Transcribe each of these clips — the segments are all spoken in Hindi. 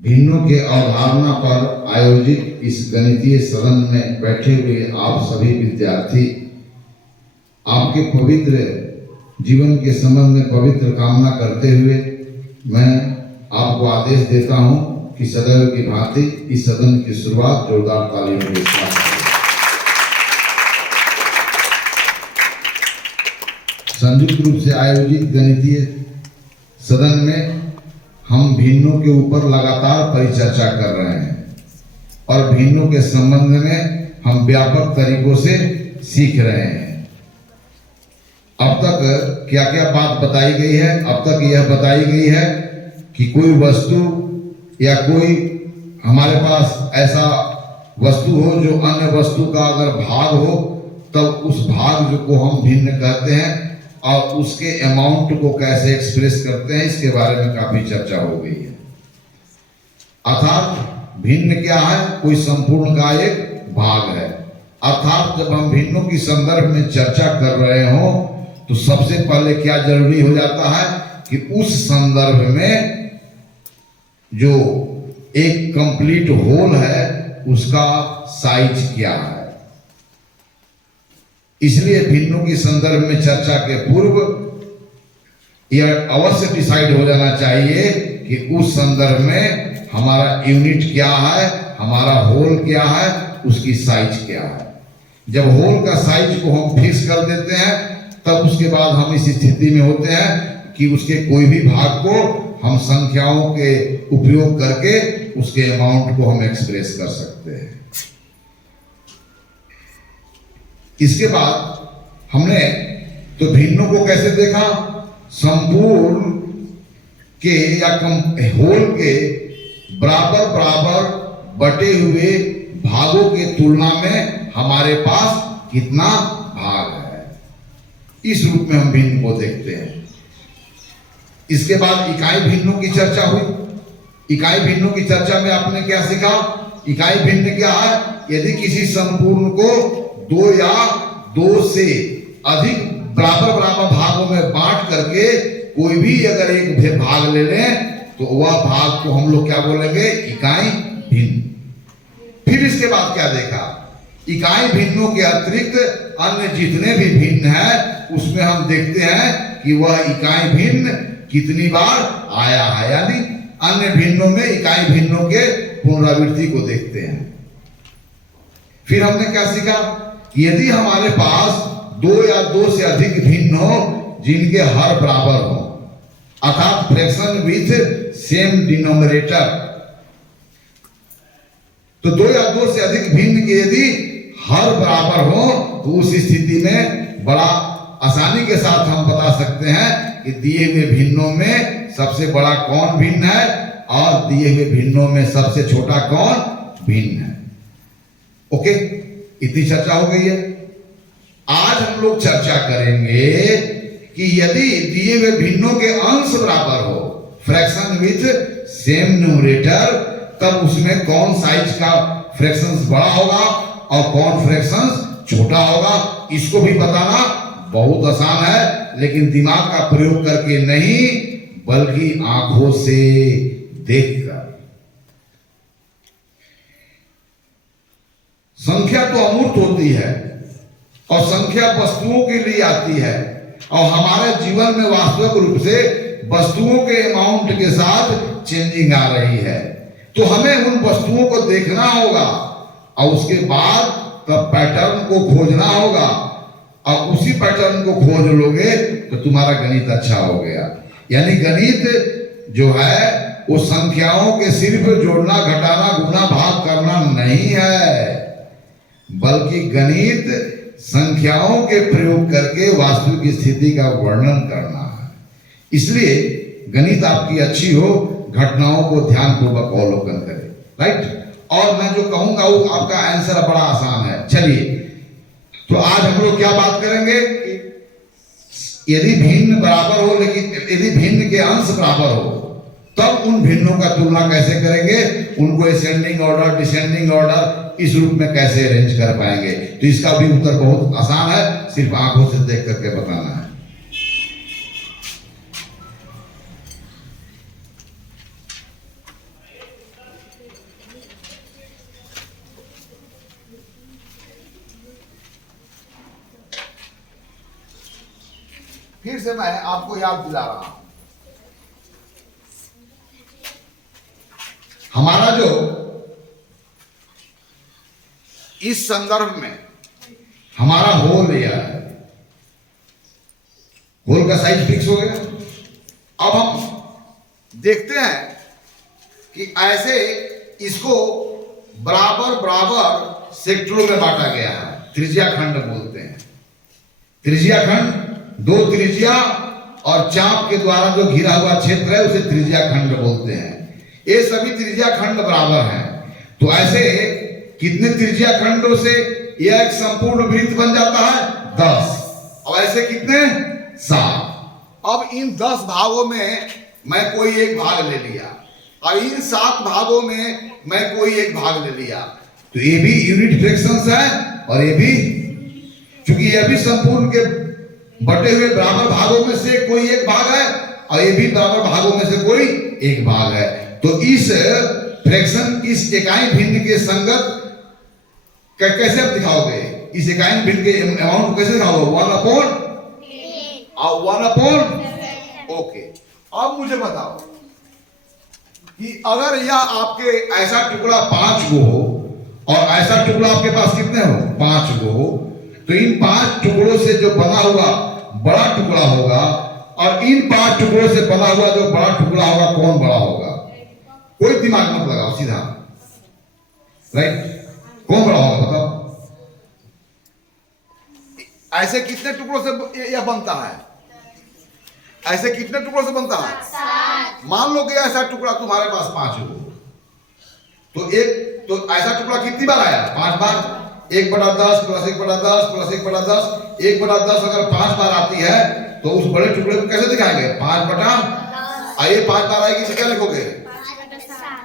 भिन्नों के अवधारणा पर आयोजित इस गणितीय सदन में बैठे हुए आप सभी विद्यार्थी, आपके पवित्र जीवन के संबंध में पवित्र कामना करते हुए मैं आपको आदेश देता हूं कि सदैव की भांति इस सदन की शुरुआत जोरदार तालियों के साथ। संयुक्त रूप से आयोजित गणितीय सदन में हम भिन्नों के ऊपर लगातार परिचर्चा कर रहे हैं और भिन्नों के संबंध में हम व्यापक तरीकों से सीख रहे हैं। अब तक क्या क्या बात बताई गई है? अब तक यह बताई गई है कि कोई वस्तु या कोई हमारे पास ऐसा वस्तु हो जो अन्य वस्तु का अगर भाग हो तब उस भाग को हम भिन्न कहते हैं और उसके अमाउंट को कैसे एक्सप्रेस करते हैं इसके बारे में काफी चर्चा हो गई है। अर्थात भिन्न क्या है? कोई संपूर्ण का एक भाग है। अर्थात जब हम भिन्नों की संदर्भ में चर्चा कर रहे हो तो सबसे पहले क्या जरूरी हो जाता है कि उस संदर्भ में जो एक कंप्लीट होल है उसका साइज क्या है। इसलिए भिन्नों की संदर्भ में चर्चा के पूर्व यह अवश्य डिसाइड हो जाना चाहिए कि उस संदर्भ में हमारा यूनिट क्या है, हमारा होल क्या है, उसकी साइज क्या है। जब होल का साइज को हम फिक्स कर देते हैं तब उसके बाद हम इस स्थिति में होते हैं कि उसके कोई भी भाग को हम संख्याओं के उपयोग करके उसके अमाउंट को हम एक्सप्रेस कर सकते हैं। इसके बाद हमने तो भिन्नों को कैसे देखा? संपूर्ण के या होल के बराबर बराबर बटे हुए भागों के तुलना में हमारे पास कितना भाग है, इस रूप में हम भिन्न को देखते हैं। इसके बाद इकाई भिन्नों की चर्चा हुई। इकाई भिन्नों की चर्चा में आपने क्या सीखा? इकाई भिन्न क्या है? यदि किसी संपूर्ण को दो या दो से अधिक बराबर बराबर भागों में बांट करके कोई भी अगर एक भाग ले लें तो वह भाग को हम लोग क्या बोलेंगे? इकाई भिन्न। फिर इसके बाद क्या देखा? इकाई भिन्नों के अतिरिक्त अन्य जितने भी भिन्न है उसमें हम देखते हैं कि वह इकाई भिन्न कितनी बार आया है, यानी अन्य भिन्नों में इकाई भिन्नों के पुनरावृत्ति को देखते हैं। फिर हमने क्या सीखा कि यदि हमारे पास दो या दो से अधिक भिन्न हो जिनके हर बराबर हो, अर्थात फ्रैक्शन विथ सेम डिनोमिनेटर, तो दो या दो से अधिक भिन्न के यदि हर बराबर हो तो उस स्थिति में बड़ा आसानी के साथ हम बता सकते हैं कि दिए हुए भिन्नों में सबसे बड़ा कौन भिन्न है और दिए हुए भिन्नों में सबसे छोटा कौन भिन्न है। ओके, इतनी चर्चा हो गई है। आज हम लोग चर्चा करेंगे कि यदि दिए हुए भिन्नों के अंश बराबर हो, फ्रैक्शन विथ सेम न्यूमरेटर, तब उसमें कौन साइज का फ्रैक्शंस बड़ा होगा और कौन फ्रैक्शंस छोटा होगा। इसको भी बताना बहुत आसान है, लेकिन दिमाग का प्रयोग करके नहीं बल्कि आंखों से देखकर। संख्या तो अमूर्त होती है और संख्या वस्तुओं के लिए आती है और हमारे जीवन में वास्तविक रूप से वस्तुओं के अमाउंट के साथ चेंजिंग आ रही है। तो हमें उन वस्तुओं को देखना होगा और उसके बाद तब पैटर्न को खोजना होगा और उसी पैटर्न को खोज लोगे तो तुम्हारा गणित अच्छा हो गया। यानी गणित जो है वो संख्याओं के सिर्फ जोड़ना, घटाना, गुना, भाग करना नहीं है, बल्कि गणित संख्याओं के प्रयोग करके वास्तविक स्थिति का वर्णन करना है। इसलिए गणित आपकी अच्छी हो, घटनाओं को ध्यानपूर्वक अवलोकन करें, राइट। और मैं जो कहूंगा वो आपका आंसर बड़ा आसान है। चलिए, तो आज हम लोग क्या बात करेंगे? यदि भिन्न बराबर हो, लेकिन यदि भिन्न के अंश बराबर हो तब उन भिन्नों का तुलना कैसे करेंगे, उनको असेंडिंग ऑर्डर, डिसेंडिंग ऑर्डर इस रूप में कैसे अरेंज कर पाएंगे। तो इसका भी उत्तर बहुत आसान है, सिर्फ आंखों से देख करके बताना है। फिर से मैं आपको याद दिला रहा हूं। हमारा जो इस संदर्भ में हमारा होल एरिया है, होल का साइज फिक्स हो गया। अब हम देखते हैं कि ऐसे इसको बराबर बराबर सेक्टरों में बांटा गया है। त्रिज्या खंड बोलते हैं। त्रिज्या खंड, दो त्रिज्या और चाप के द्वारा जो घिरा हुआ क्षेत्र है उसे त्रिज्या खंड बोलते हैं। ये सभी त्रिज्या खंड बराबर हैं। तो ऐसे कितने त्रिज्या खंडों से यह एक संपूर्ण वृत्त बन जाता है? 10। और ऐसे कितने? 7। अब इन 10 भागों में मैं कोई एक भाग ले लिया और इन 7 भागों में मैं कोई एक भाग ले लिया, तो ये भी यूनिट फ्रैक्शंस है और ये भी, क्योंकि ये भी संपूर्ण के बटे हुए बराबर भागों में से कोई एक भाग है और ये भी बराबर भागों में से कोई एक भाग है। तो इस फ्रैक्शन, इस इकाई भिन्न के संगत कैसे आप दिखाओगे? इस इकाई भिन्न के अमाउंट को कैसे दिखाओगे? 1/8 और 1/, ओके। अब मुझे बताओ कि अगर यह आपके ऐसा टुकड़ा 5 गो हो और ऐसा टुकड़ा आपके पास कितने हो? 5 गो हो, तो इन 5 टुकड़ों से जो बना हुआ बड़ा टुकड़ा होगा और इन 5 टुकड़ों से बना हुआ जो बड़ा टुकड़ा होगा, कौन बड़ा होगा? कोई दिमाग मत लगाओ, सीधा राइट। कौन बड़ा होगा बताओ? ऐसे कितने टुकड़ों से यह बनता है? ऐसे कितने टुकड़ों से बनता है? 7। मान लो कि ऐसा टुकड़ा तुम्हारे पास 5 हो, तो ऐसा टुकड़ा कितनी बार आया? 5 बार। 1/10 प्लस 1/10 प्लस 1/10, 1/10 अगर 5 बार आती है तो उस बड़े टुकड़े को कैसे दिखाएंगे? 5/10। आइए 5 बार आएगी तो क्या लिखोगे? 5/7।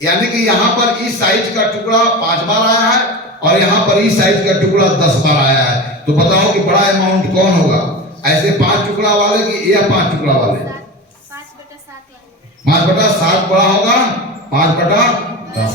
यानी कि यहाँ पर इस साइज का टुकड़ा 5 बार आया है और यहाँ पर इस साइज का टुकड़ा 10 बार आया है। तो बताओ कि बड़ा अमाउंट कौन होगा? ऐसे 5 टुकड़ा वाले की या 5 टुकड़ा वाले? 5/7 बड़ा होगा 5/10।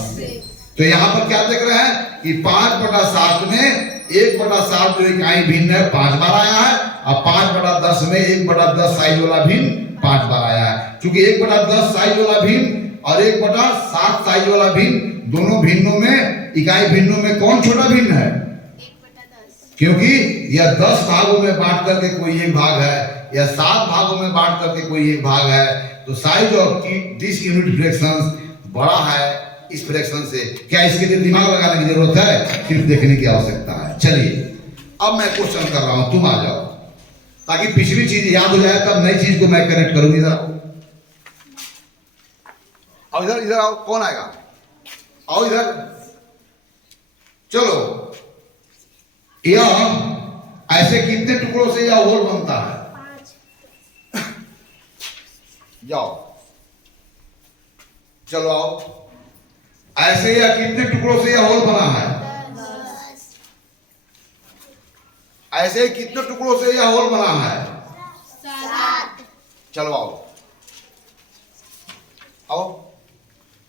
तो यहाँ पर क्या देख रहे हैं कि 5/7 में 1/7 जो इकाई भिन्न है 5 बार आया है और 5/10 में 1/10 साइज वाला भिन्न 5 बार आया है। क्योंकि 1/10 साइज वाला भिन्न और 1/7 साइज वाला भिन्न, दोनों भिन्नों में, इकाई भिन्नों में कौन छोटा भिन्न है? 1/10। क्योंकि यह 10 भागों में बांट करके कोई एक भाग है या 7 भागों में बांट करके कोई एक भाग है। तो size of this unit fractions बड़ा है इस फ्रैक्शन से। क्या इसके लिए दिमाग लगाने की जरूरत है? सिर्फ देखने की आवश्यकता है। चलिए अब मैं क्वेश्चन कर रहा हूं, तुम आ जाओ ताकि पिछली चीज याद हो जाए, तब नई चीज को मैं कनेक्ट करूंगी। इधर आओ, इधर आओ। कौन आएगा? आओ इधर। चलो, यह ऐसे कितने टुकड़ों से यह होल बनता है? 5। जाओ, चलो आओ। ऐसे यह कितने टुकड़ों से यह होल बना है? 10। ऐसे कितने टुकड़ों से यह होल बना है? 7। चलो आओ, आओ।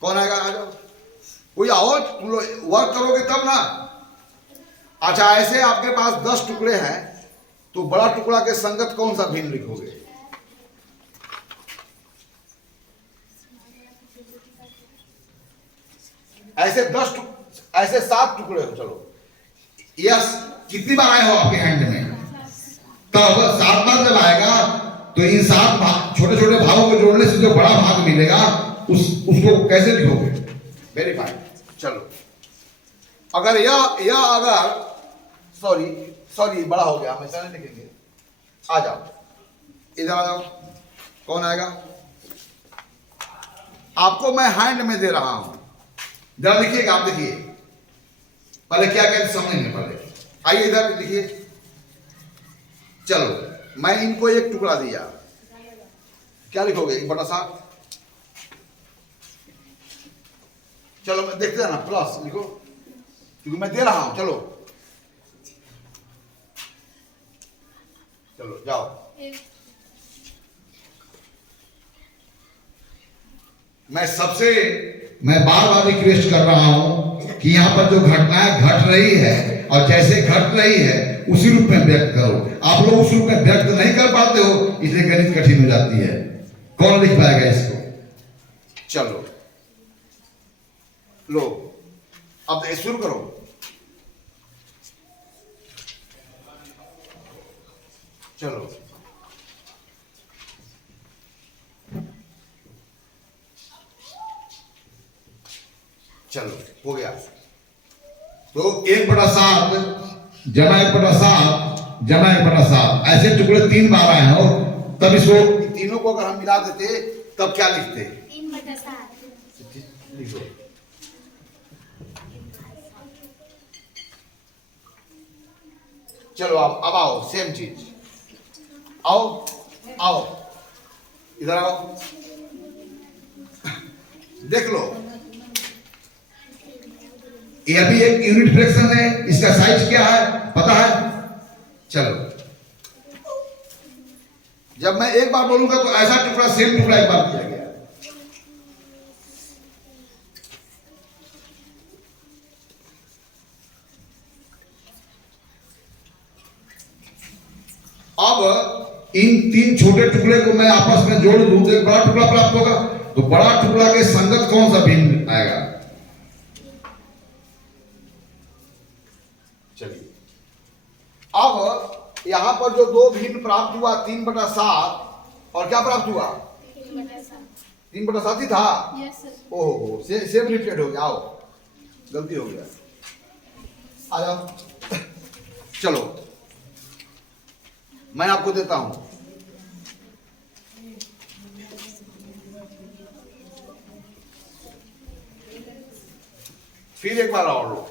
कौन आएगा? आ जाओ, कोई आओ। तुम लोग वर्क करोगे तब ना। अच्छा, ऐसे आपके पास 10 टुकड़े हैं, तो बड़ा टुकड़ा के संगत कौन सा भिन्न लिखोगे? ऐसे 7 टुकड़े हो। चलो, यस, कितनी बार आए हो आपके हैंड में? तब 7 बार जब आएगा तो इन 7 भाग, छोटे छोटे भागों को जोड़ने से जो बड़ा भाग मिलेगा उसको कैसे लिखोगे? Very fine. चलो, अगर यह अगर सॉरी बड़ा हो गया, हमेशा नहीं लिखेंगे। आ जाओ, इधर आ जाओ। कौन आएगा? आपको मैं हैंड में दे रहा हूं, जरा लिखिएगा। आप देखिए, पहले क्या कहते समझेंगे। पहले आइए इधर लिखिए। चलो, मैं इनको एक टुकड़ा दिया, क्या लिखोगे? 1/7। चलो, मैं देखते हैं ना, प्लस लिखो क्योंकि मैं दे रहा हूं। चलो जाओ। मैं बार बार रिक्वेस्ट कर रहा हूं कि यहां पर जो घटनाएं घट रही है और जैसे घट रही है उसी रूप में व्यक्त करो। आप लोग उस रूप में व्यक्त नहीं कर पाते हो, इसलिए गणित कठिन हो जाती है। कौन लिख पाएगा इसको? चलो लो, अब शुरू करो। चलो चलो हो गया। तो 1/7 जमा 1/7 जमा 1/7 ऐसे टुकड़े 3 बार आए हैं, और तब इसको तीनों को अगर हम मिला देते तब क्या लिखते? 3/7। लिखो। चलो अब आओ, सेम चीज। आओ आओ इधर आओ, देख लो। ये भी एक यूनिट फ्रैक्शन है, इसका साइज क्या है पता है? चलो, जब मैं एक बार बोलूंगा तो ऐसा टुकड़ा सेम टुकड़ा एक बार किया गया। अब इन 3 छोटे टुकड़े को मैं आपस में जोड़ दूं तो एक बड़ा टुकड़ा प्राप्त होगा। तो बड़ा टुकड़ा के संगत कौन सा भिन्न आएगा? चलिए, अब यहां पर जो 2 भिन्न प्राप्त हुआ 3/7 और क्या प्राप्त हुआ? 3/7 ही था। Yes sir. ओहो, सेम रिपीट हो गया। आओ, गलती हो गया, आ जाओ। चलो मैं आपको देता हूं, फिर एक बार और लो,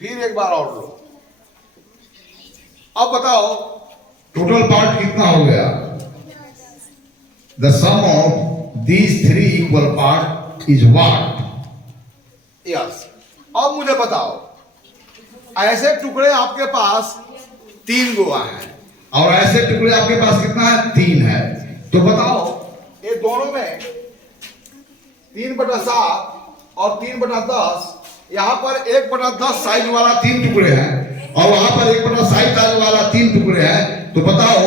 फिर एक बार और लो। अब बताओ टोटल पार्ट कितना हो गया? The sum of these 3 equal part is what? Yes. अब मुझे बताओ, ऐसे टुकड़े आपके पास 3 गो आए हैं और ऐसे टुकड़े आपके पास कितना है? 3 है। तो बताओ ये दोनों में 3/7 और 3/10, यहां पर 1/10 साइज वाला 3 टुकड़े हैं और वहां पर 1/7 साइज वाला 3 टुकड़े हैं। तो बताओ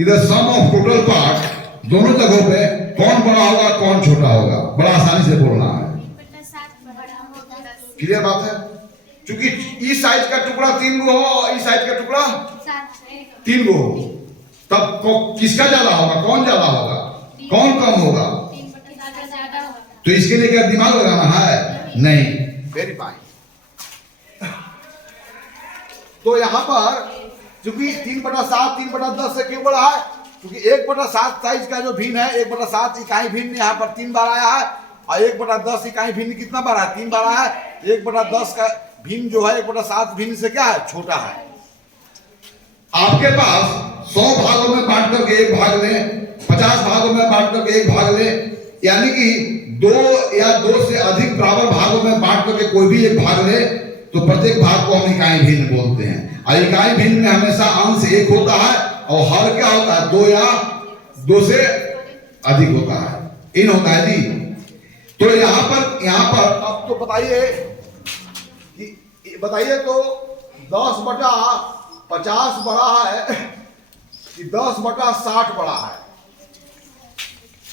इधर सम ऑफ टोटल पार्ट दोनों जगहों पे कौन बड़ा होगा कौन छोटा होगा? बड़ा आसानी से बोलना है। 3/7 बड़ा होगा। क्लियर बात है? क्योंकि इस साइज का टुकड़ा 3 गो हो, इस साइज का टुकड़ा 3 गो हो, तब किसका ज्यादा होगा? कौन ज्यादा होगा? कौन कम होगा? 3/7 ज्यादा होगा। तो इसके लिए क्या दिमाग लगाना है? नहीं। Very fine. तो यहां पर क्योंकि 3/7 3/10 से क्यों बड़ा है? क्योंकि 1/7 साइज का जो भिन्न है, 1/7 इकाई भिन्न यहाँ पर 3 बार आया है और 1/10 इकाई भिन्न कितना बार है? 3 बार आया है। 1/10 का भिन्न जो है 1/7 भिन्न से क्या है? छोटा है। आपके पास 100 भागों में बांट करके 1 भाग लें, 50 भागों में बांट करके 1 भाग लें, यानी कि 2 या 2 से अधिक बराबर भागों में बांट करके कोई भी 1 भाग ले, तो प्रत्येक भाग को हम इकाई भिन्न बोलते हैं। और इकाई भिन्न में हमेशा अंश 1 होता है और हर क्या होता है? 2 या 2 से अधिक होता है। इन होता है जी। तो यहां पर अब तो बताइए तो 10/50 बड़ा है कि 10/60 बड़ा है?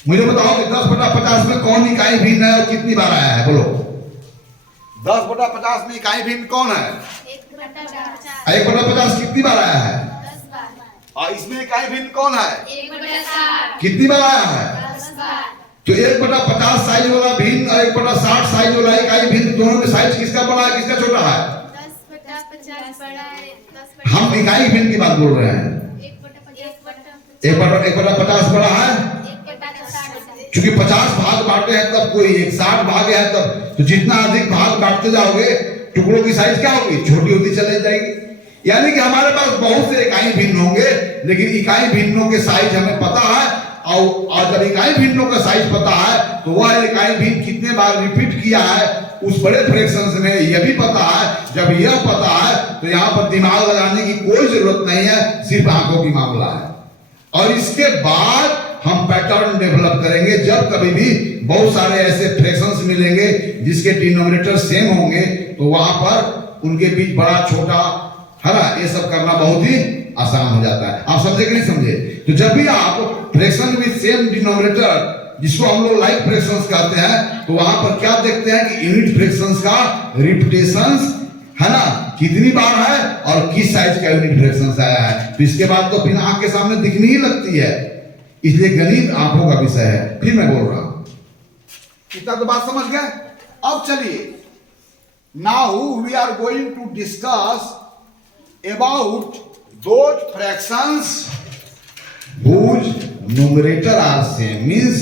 मुझे बताओ कि 10/50 में कौन इकाई भिन्न है और कितनी बार आया है? बोलो। 10/50 में इकाई भिन्न कौन है? 1/50 1/50 कितनी बार आया है? 10 बार। और इसमें इकाई भिन्न कौन है? 1/7 कितनी बार आया है? 10 बार। तो 1/50 साइज वाला भिन्न और 1/60 साइज वाला इकाई भिन्न, दोनों में साइज किसका बड़ा है किसका छोटा है? 10/50 बड़ा है। हम इकाई भिन्न की बात बोल रहे हैं। 1/50 बड़ा है 1/60। क्योंकि 50 भाग बांटे हैं तब कोई 60 भाग है तब, तो जितना अधिक भाग बांटते जाओगे टुकड़ों की साइज क्या होगी? छोटी होती चली जाएगी। यानी कि हमारे पास बहुत से इकाई भिन्न होंगे, लेकिन इकाई भिन्नों के साइज हमें पता है। और जब इकाई भिन्नों का साइज पता है तो वह इकाई भिन्न कितने बार रिपीट किया है उस बड़े फ्रैक्शंस में यह भी पता है। जब यह पता है तो यहाँ पर दिमाग लगाने की कोई जरूरत नहीं है, सिर्फ आंखों की मामला है। और इसके बाद हम पैटर्न डेवलप करेंगे। जब कभी भी बहुत सारे ऐसे फ्रैक्शंस मिलेंगे जिसके डिनोमिनेटर सेम होंगे, तो वहां पर उनके बीच बड़ा छोटा है ना, ये सब करना बहुत ही आसान हो जाता है। आप समझे कि नहीं समझे? तो जब भी आप फ्रैक्शन विद सेम डिनोमिनेटर, जिसको हम लोग लाइक फ्रैक्शंस कहते हैं, तो वहां पर क्या देखते हैं कि यूनिट फ्रैक्शंस का रिपीटेशंस है ना कितनी बार है और किस साइज का यूनिट फ्रैक्शंस आया है। तो इसके बाद तो फिर आंख के सामने दिखनी ही लगती है, इसलिए गणित आंखों का विषय है। फिर मैं बोल रहा हूं, इतना तो बात समझ गए। अब चलिए, now we are going to discuss about those fractions whose numerator are same, means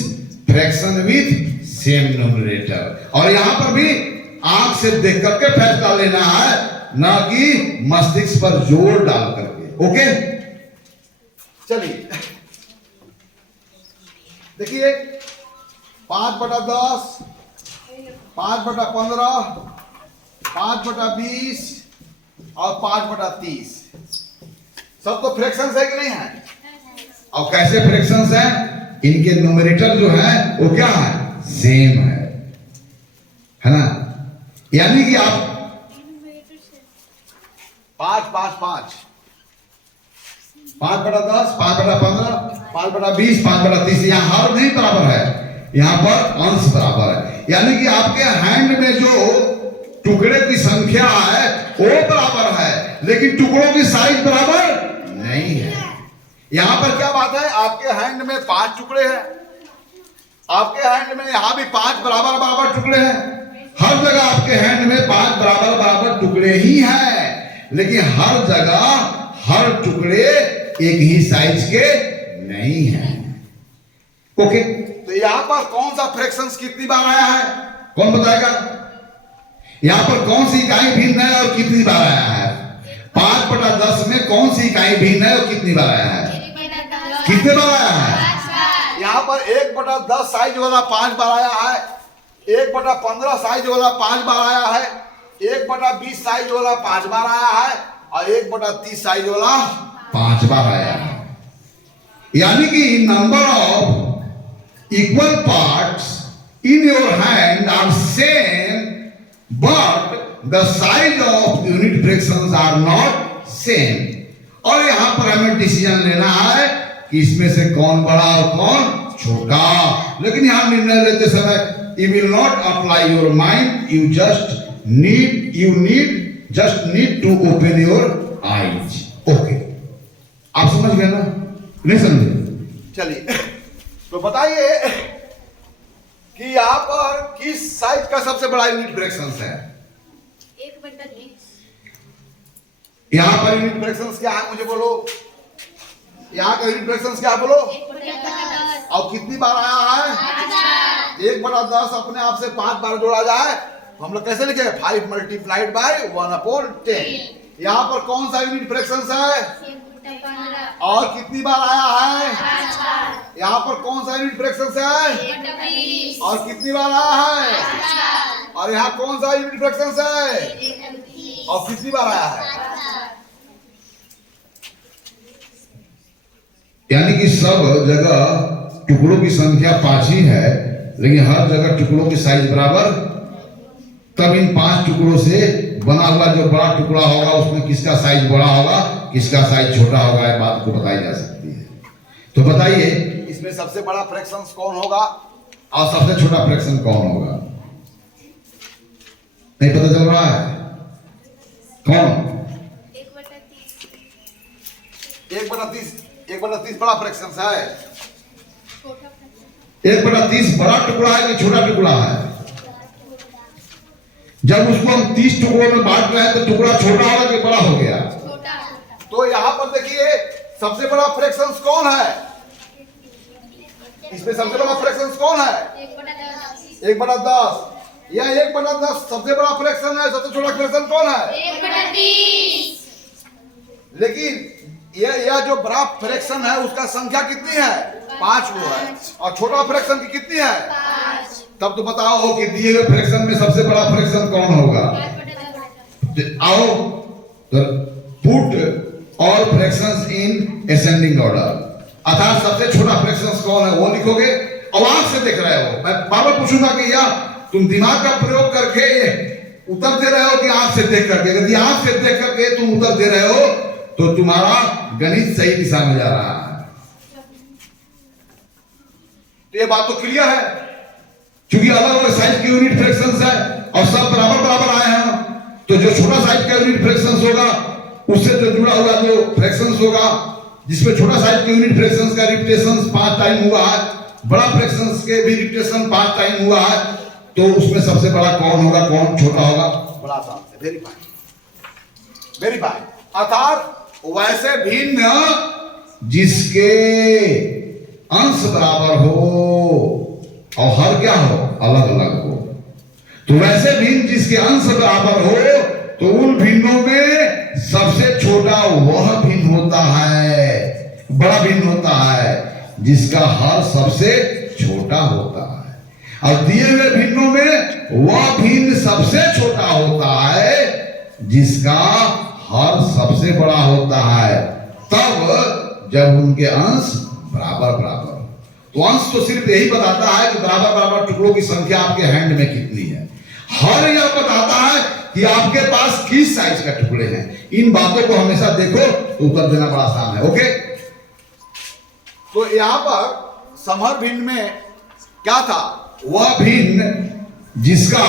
fraction with same numerator। और यहां पर भी आंख से देख करके फैसला लेना है, ना कि मस्तिष्क पर जोर डाल करके। ओके, चलिए देखिए, 5/10, 5/15, 5/20 और 5/30 सब तो फ्रैक्शंस है कि नहीं है? और कैसे फ्रैक्शंस हैं? इनके न्यूमरेटर जो है वो क्या है? सेम है ना। यानी कि आप 5, 5, 5, 5/10, 5/15, 5/20, 5/30, यहाँ हर नहीं बराबर है, यहाँ पर अंश बराबर है। यानी कि आपके हैंड में जो टुकड़े की संख्या है वो बराबर है, लेकिन टुकड़ों की साइज बराबर नहीं है। यहां पर क्या बात है, आपके हैंड में 5 टुकड़े हैं, आपके हैंड में यहां भी 5 बराबर बराबर टुकड़े हैं। हर जगह आपके हैंड में 5 बराबर बराबर टुकड़े ही हैं, लेकिन हर जगह हर टुकड़े एक ही साइज के नहीं हैं। ओके, तो यहां पर कौन सा फ्रैक्शंस कितनी बार आया है? कौन बताएगा? यहां पर कौन सी इकाई भिन्न है और कितनी बार आया है? 5/10 में कौन सी इकाई भिन्न है और कितनी बार आया है? कितने बार आया है? यहाँ पर 1/10 साइज वाला 5 बार आया है, 1/15 साइज वाला 5 बार आया है, 1/20 साइज वाला 5 बार आया है और 1/30 साइज वाला 5 बार आया है। यानी कि number of equal parts in your hand are same, but the size of unit fractions are not same। और यहां पर हमें डिसीजन लेना है कि इसमें से कौन बड़ा और कौन छोटा। लेकिन यहां निर्णय लेते समय you will not apply your mind, you just need to open your eyes। Okay, आप समझ गए ना? नहीं समझे? चलिए, तो बताइए कि यहां पर किस साइज का सबसे बड़ा यूनिट फ्रैक्शंस है? 1/30। यहाँ पर यूनिट फ्रैक्शंस क्या है, मुझे बोलो। यहाँ का यूनिट फ्रैक्शंस क्या है, बोलो। 1/10। और कितनी बार आया है? 1/10 अपने आप से 5 बार जोड़ा जाए, हम लोग कैसे लिखे? 5 × 1/10। यहाँ पर कौन सा यूनिट फ्रैक्शंस है? 1/15। और कितनी बार आया है? 5 बार। यहाँ पर कौन सा यूनिट फ्रैक्शंस है? 1/20। और कितनी बार आया है? 5 बार। और यहाँ कौन सा यूनिट फ्रैक्शंस है? 1/30। और कितनी बार आया है? 5 बार। यानी कि सब जगह टुकड़ों की संख्या 5 ही है, लेकिन हर जगह टुकड़ों की साइज बराबर। तब इन 5 टुकड़ों से बना हुआ जो बड़ा टुकड़ा होगा उसमें किसका साइज बड़ा होगा, किसका साइज छोटा होगा, ये बात को बताई जा सकती है। तो बताइए, इसमें सबसे बड़ा फ्रैक्शन कौन होगा और सबसे छोटा फ्रैक्शन कौन होगा? नहीं पता चल रहा है? कौन? 1/30। 1/30 बड़ा फ्रैक्शन है। छोटा फ्रैक्शन। 1/30 बड़ा टुकड़ा है कि छोटा टुकड़ा है? जब उसको हम 30 टुकड़ों में बांट रहे हैं तो टुकड़ा छोटा होगा कि बड़ा हो गया? छोटा। तो यहाँ पर देखिए, सबसे बड़ा फ्रैक्शन कौन है? इसमें सबसे बड़ा फ्रैक्शन कौन है? 1/10। 1/10। यह 1/10 सबसे बड़ा फ्रैक्शन है। सबसे छोटा फ्रैक्शन कौन है? 1/30। लेकिन यह जो बड़ा फ्रैक्शन है उसका संख्या कितनी है? 5 वो है। और छोटा फ्रैक्शन की कितनी है? 5। तब तो बताओ कि दिए हुए फ्रैक्शन में सबसे बड़ा फ्रैक्शन कौन होगा? 5/10। आओ तो put all fractions in ascending order. अर्थात सबसे छोटा फ्रैक्शन कौन है वो लिखोगे। आवाज से देख रहे हो, मैं बार बार पूछूंगा कि या तुम दिमाग का प्रयोग करके उत्तर दे रहे हो कि आंख से देख करके? यदि आंख से देख करके तुम उत्तर दे रहे हो तो तुम्हारा गणित सही दिशा में जा रहा है। तो ये बात तो क्लियर है, क्योंकि अलग अलग साइज की यूनिट फ्रैक्शंस है और सब बराबर बराबर आए हैं, तो जो छोटा साइज का यूनिट फ्रैक्शंस होगा उससे जो जुड़ा हुआ जो फ्रैक्शंस होगा, जिसमें छोटा साइज के यूनिट फ्रैक्शंस का रिपीटेशन 5 टाइम हुआ है, बड़ा फ्रैक्शंस के भी रिपीटेशन 5 टाइम हुआ है, तो उसमें सबसे बड़ा कौन होगा, कौन छोटा होगा? बड़ा सा। Very fine, very fine. अर्थात वैसे भिन्न जिसके अंश बराबर हो और हर क्या हो, अलग अलग हो। तो वैसे भिन्न जिसके अंश बराबर हो तो उन भिन्नों में सबसे छोटा वह भिन्न होता है, बड़ा भिन्न होता है जिसका हर सबसे छोटा होता है। और दिए हुए भिन्नों में वह भिन्न सबसे छोटा होता है जिसका हर सबसे बड़ा होता है, तब जब उनके अंश बराबर बराबर हो। तो अंश तो सिर्फ यही बताता है कि बराबर बराबर टुकड़ों की संख्या आपके हैंड में कितनी है। हर यह बताता है कि आपके पास किस साइज का टुकड़े हैं। इन बातों को हमेशा देखो तो उत्तर देना बड़ा आसान है। ओके, तो यहां पर समहर भिन्न में क्या था? वह भिन्न जिसका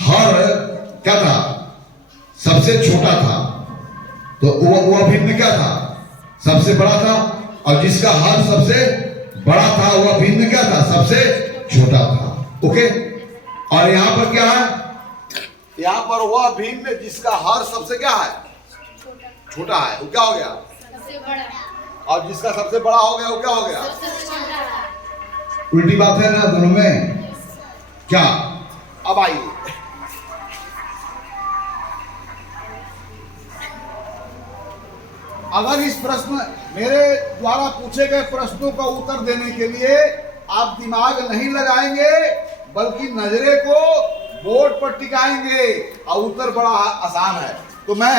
हर क्या था, सबसे छोटा था। तो वह भिन्न क्या था? सबसे बड़ा था। और जिसका हर सबसे बड़ा था वह भिन्न क्या था? सबसे छोटा था। ओके, और यहां पर क्या है? यहां पर वह भिन्न जिसका हर सबसे क्या है? छोटा है। वो क्या हो गया? सबसे बड़ा। और जिसका सबसे बड़ा हो गया वो क्या हो गया? सबसे छोटा। उल्टी बात है ना दोनों में? क्या? अब आइए, अगर इस प्रश्न मेरे द्वारा पूछे गए प्रश्नों का उत्तर देने के लिए आप दिमाग नहीं लगाएंगे बल्कि नजरे को बोर्ड पर टिकाएंगे और उत्तर बड़ा आसान है। तो मैं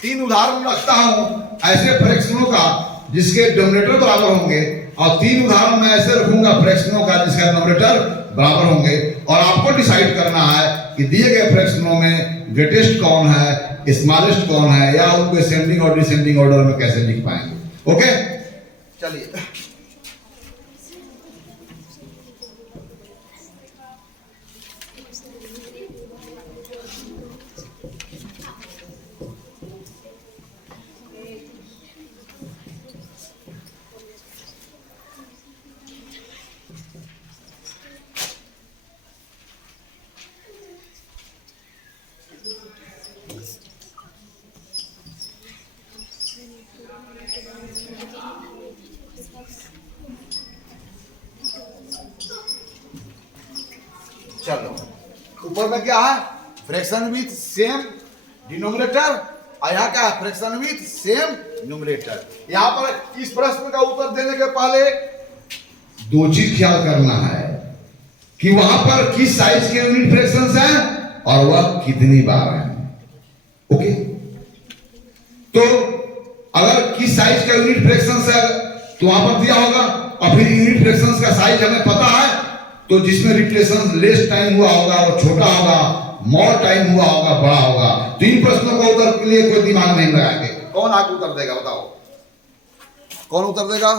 3 उदाहरण रखता हूं ऐसे फ्रैक्शनों का जिसके डिनोमिनेटर बराबर होंगे, और 3 उदाहरण मैं ऐसे रखूंगा फ्रैक्शनों का जिसका डिनोमिनेटर बराबर होंगे, और आपको डिसाइड करना है कि दिए गए फ्रैक्शनों में ग्रेटेस्ट कौन है, स्मॉलेस्ट कौन है, या उनको असेंडिंग और डिसेंडिंग ऑर्डर में कैसे लिख पाएंगे। ओके, चलिए चलो, ऊपर में क्या है? फ्रैक्शन विथ सेम डिनोमिनेटर, और यहाँ क्या है? Fraction with same numerator. यहाँ पर इस प्रश्न का उत्तर देने के पहले 2 चीज ख्याल करना है कि वहां पर किस साइज के यूनिट फ्रैक्शंस हैं और वह कितनी बार हैं। ओके, तो अगर किस साइज का यूनिट फ्रैक्शंस है तो वहां पर दिया होगा, और फिर यूनिट फ्रैक्शंस का साइज हमें पता है, तो जिसमें रिप्लेशन लेस टाइम हुआ होगा वो छोटा होगा, मोर टाइम हुआ होगा बड़ा होगा। तो इन प्रश्नों का उत्तर के लिए कोई दिमाग नहीं लगाएंगे। कौन आगे उत्तर देगा? बताओ कौन उत्तर देगा?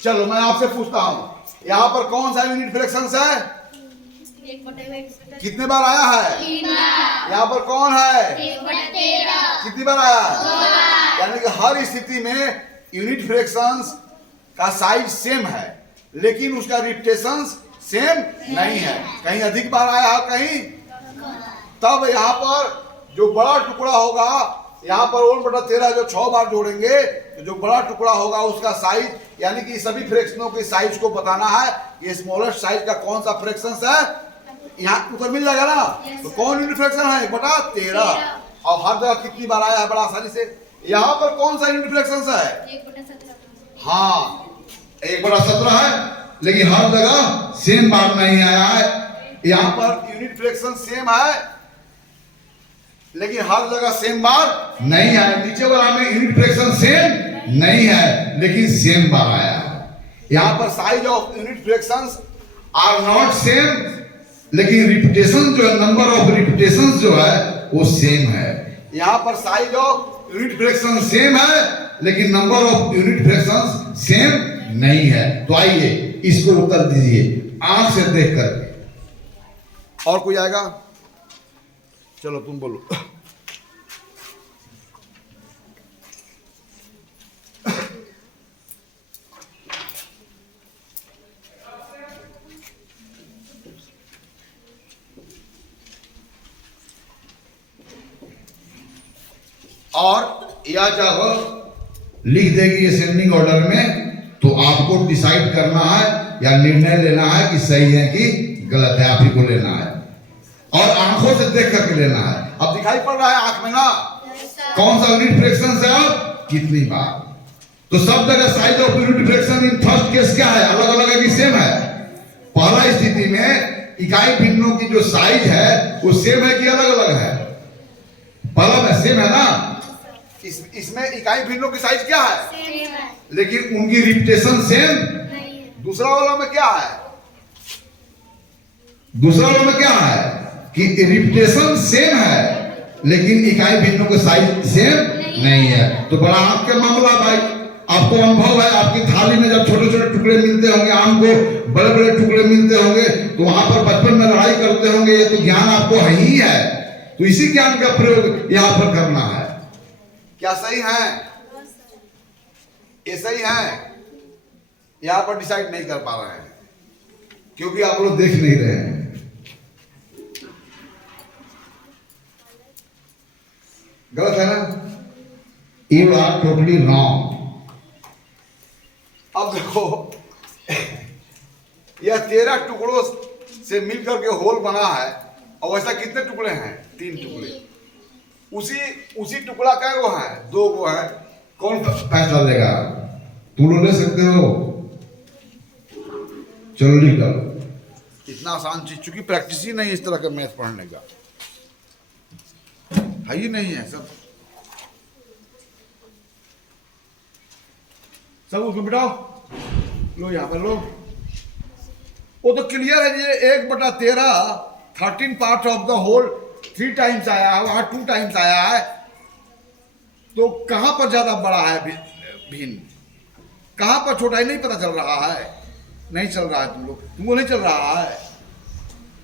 चलो मैं आपसे पूछता हूं, यहाँ पर कौन सा यूनिट फ्रैक्शंस है? 1/13। कितने बार आया है? 3 बार। यहाँ पर कौन है? 1/13। कितनी बार आया? 2 बार। यानी कि हर स्थिति में यूनिट फ्रैक्शंस का साइज सेम है, लेकिन उसका रिपीटेशन सेम नहीं है। कहीं अधिक बार आया है, कहीं। तब यहाँ पर जो बड़ा टुकड़ा होगा, यहाँ पर 1/13 जो 6 बार जोड़ेंगे तो जो बड़ा टुकड़ा होगा उसका साइज, यानी कि सभी फ्रैक्शनों के साइज को बताना है। ये स्मॉलेस्ट साइज का कौन सा फ्रैक्शन है, यहाँ उत्तर मिल जाएगा ना। तो कौन यूनिट फ्रैक्शन है? 1/13। और हर जगह कितनी बार आया है? बड़ा आसानी से। यहाँ पर कौन सा यूनिट फ्रैक्शन है? 1/17। हाँ, 1/17 है, लेकिन हर जगह सेम बार नहीं आया है। यहाँ पर यूनिट फ्रैक्शन सेम है, लेकिन हर जगह सेम बार नहीं है। नीचे वाला में यूनिट फ्रैक्शन सेम नहीं है, लेकिन सेम बार आया है। यहाँ पर size of unit fractions are not same लेकिन रिपीटेशन जो है, नंबर ऑफ रिपीटेशन जो है वो सेम है। यहां पर size of unit fraction same है, लेकिन number of unit fraction same नहीं है। तो आइए इसको उत्तर दीजिए आंख से देख करके। और कोई आएगा? चलो तुम बोलो। और या जब लिख देगी असेंडिंग ऑर्डर में, तो आपको डिसाइड करना है या निर्णय लेना है कि सही है कि गलत है, आप ही को लेना है और आंखों से देख करके लेना है। अब दिखाई पड़ रहा है आंख में ना कौन सा यूनिट फ्रैक्शन है और कितनी बार। तो सब जगह size of unit fraction in first case क्या है, अलग अलग है कि सेम है? पहला स्थिति में इकाई भिन्नों की जो साइज है वो सेम है कि अलग अलग है? पहला में सेम है ना। इसमें इकाई भिन्नों की साइज क्या है? सेम है। लेकिन उनकी रिपीटेशन सेम नहीं है। दूसरा वाला में क्या है? दूसरा वाला में क्या है कि रिपीटेशन सेम है लेकिन इकाई भिन्नों की साइज सेम नहीं है। तो बड़ा आम का मामला भाई, आपको अनुभव है, आपकी थाली में जब छोटे छोटे टुकड़े मिलते होंगे, आम को बड़े बड़े टुकड़े मिलते होंगे, तो वहां पर बचपन में लड़ाई करते होंगे। ये तो ज्ञान आपको है ही है, तो इसी ज्ञान का प्रयोग यहां पर करना है। क्या सही है? ये सही है? यहां पर डिसाइड नहीं कर पा रहे हैं क्योंकि आप लोग देख नहीं रहे हैं। गलत है ना? You are totally wrong. अब देखो यह 13 टुकड़ों से मिलकर के होल बना है और वैसा कितने टुकड़े हैं? 3 टुकड़े। उसी टुकड़ा का वो है, 2 को है। कौन फैसला लेगा? तुम लोग ले सकते हो, चलो लिख डालो। इतना आसान चीज, चूंकि प्रैक्टिस ही नहीं इस तरह का मैथ पढ़ने का है ही नहीं है। सब उसमें बिठाओ, लो यहां पर लो। वो तो क्लियर है, ये 1/13 13 part of the whole 3 times आया है, वहां 2 टाइम्स आया है। तो कहां पर ज्यादा बड़ा है भिन्न, कहां पर छोटा है? नहीं पता चल रहा है, नहीं चल रहा है। तुमको नहीं चल रहा है,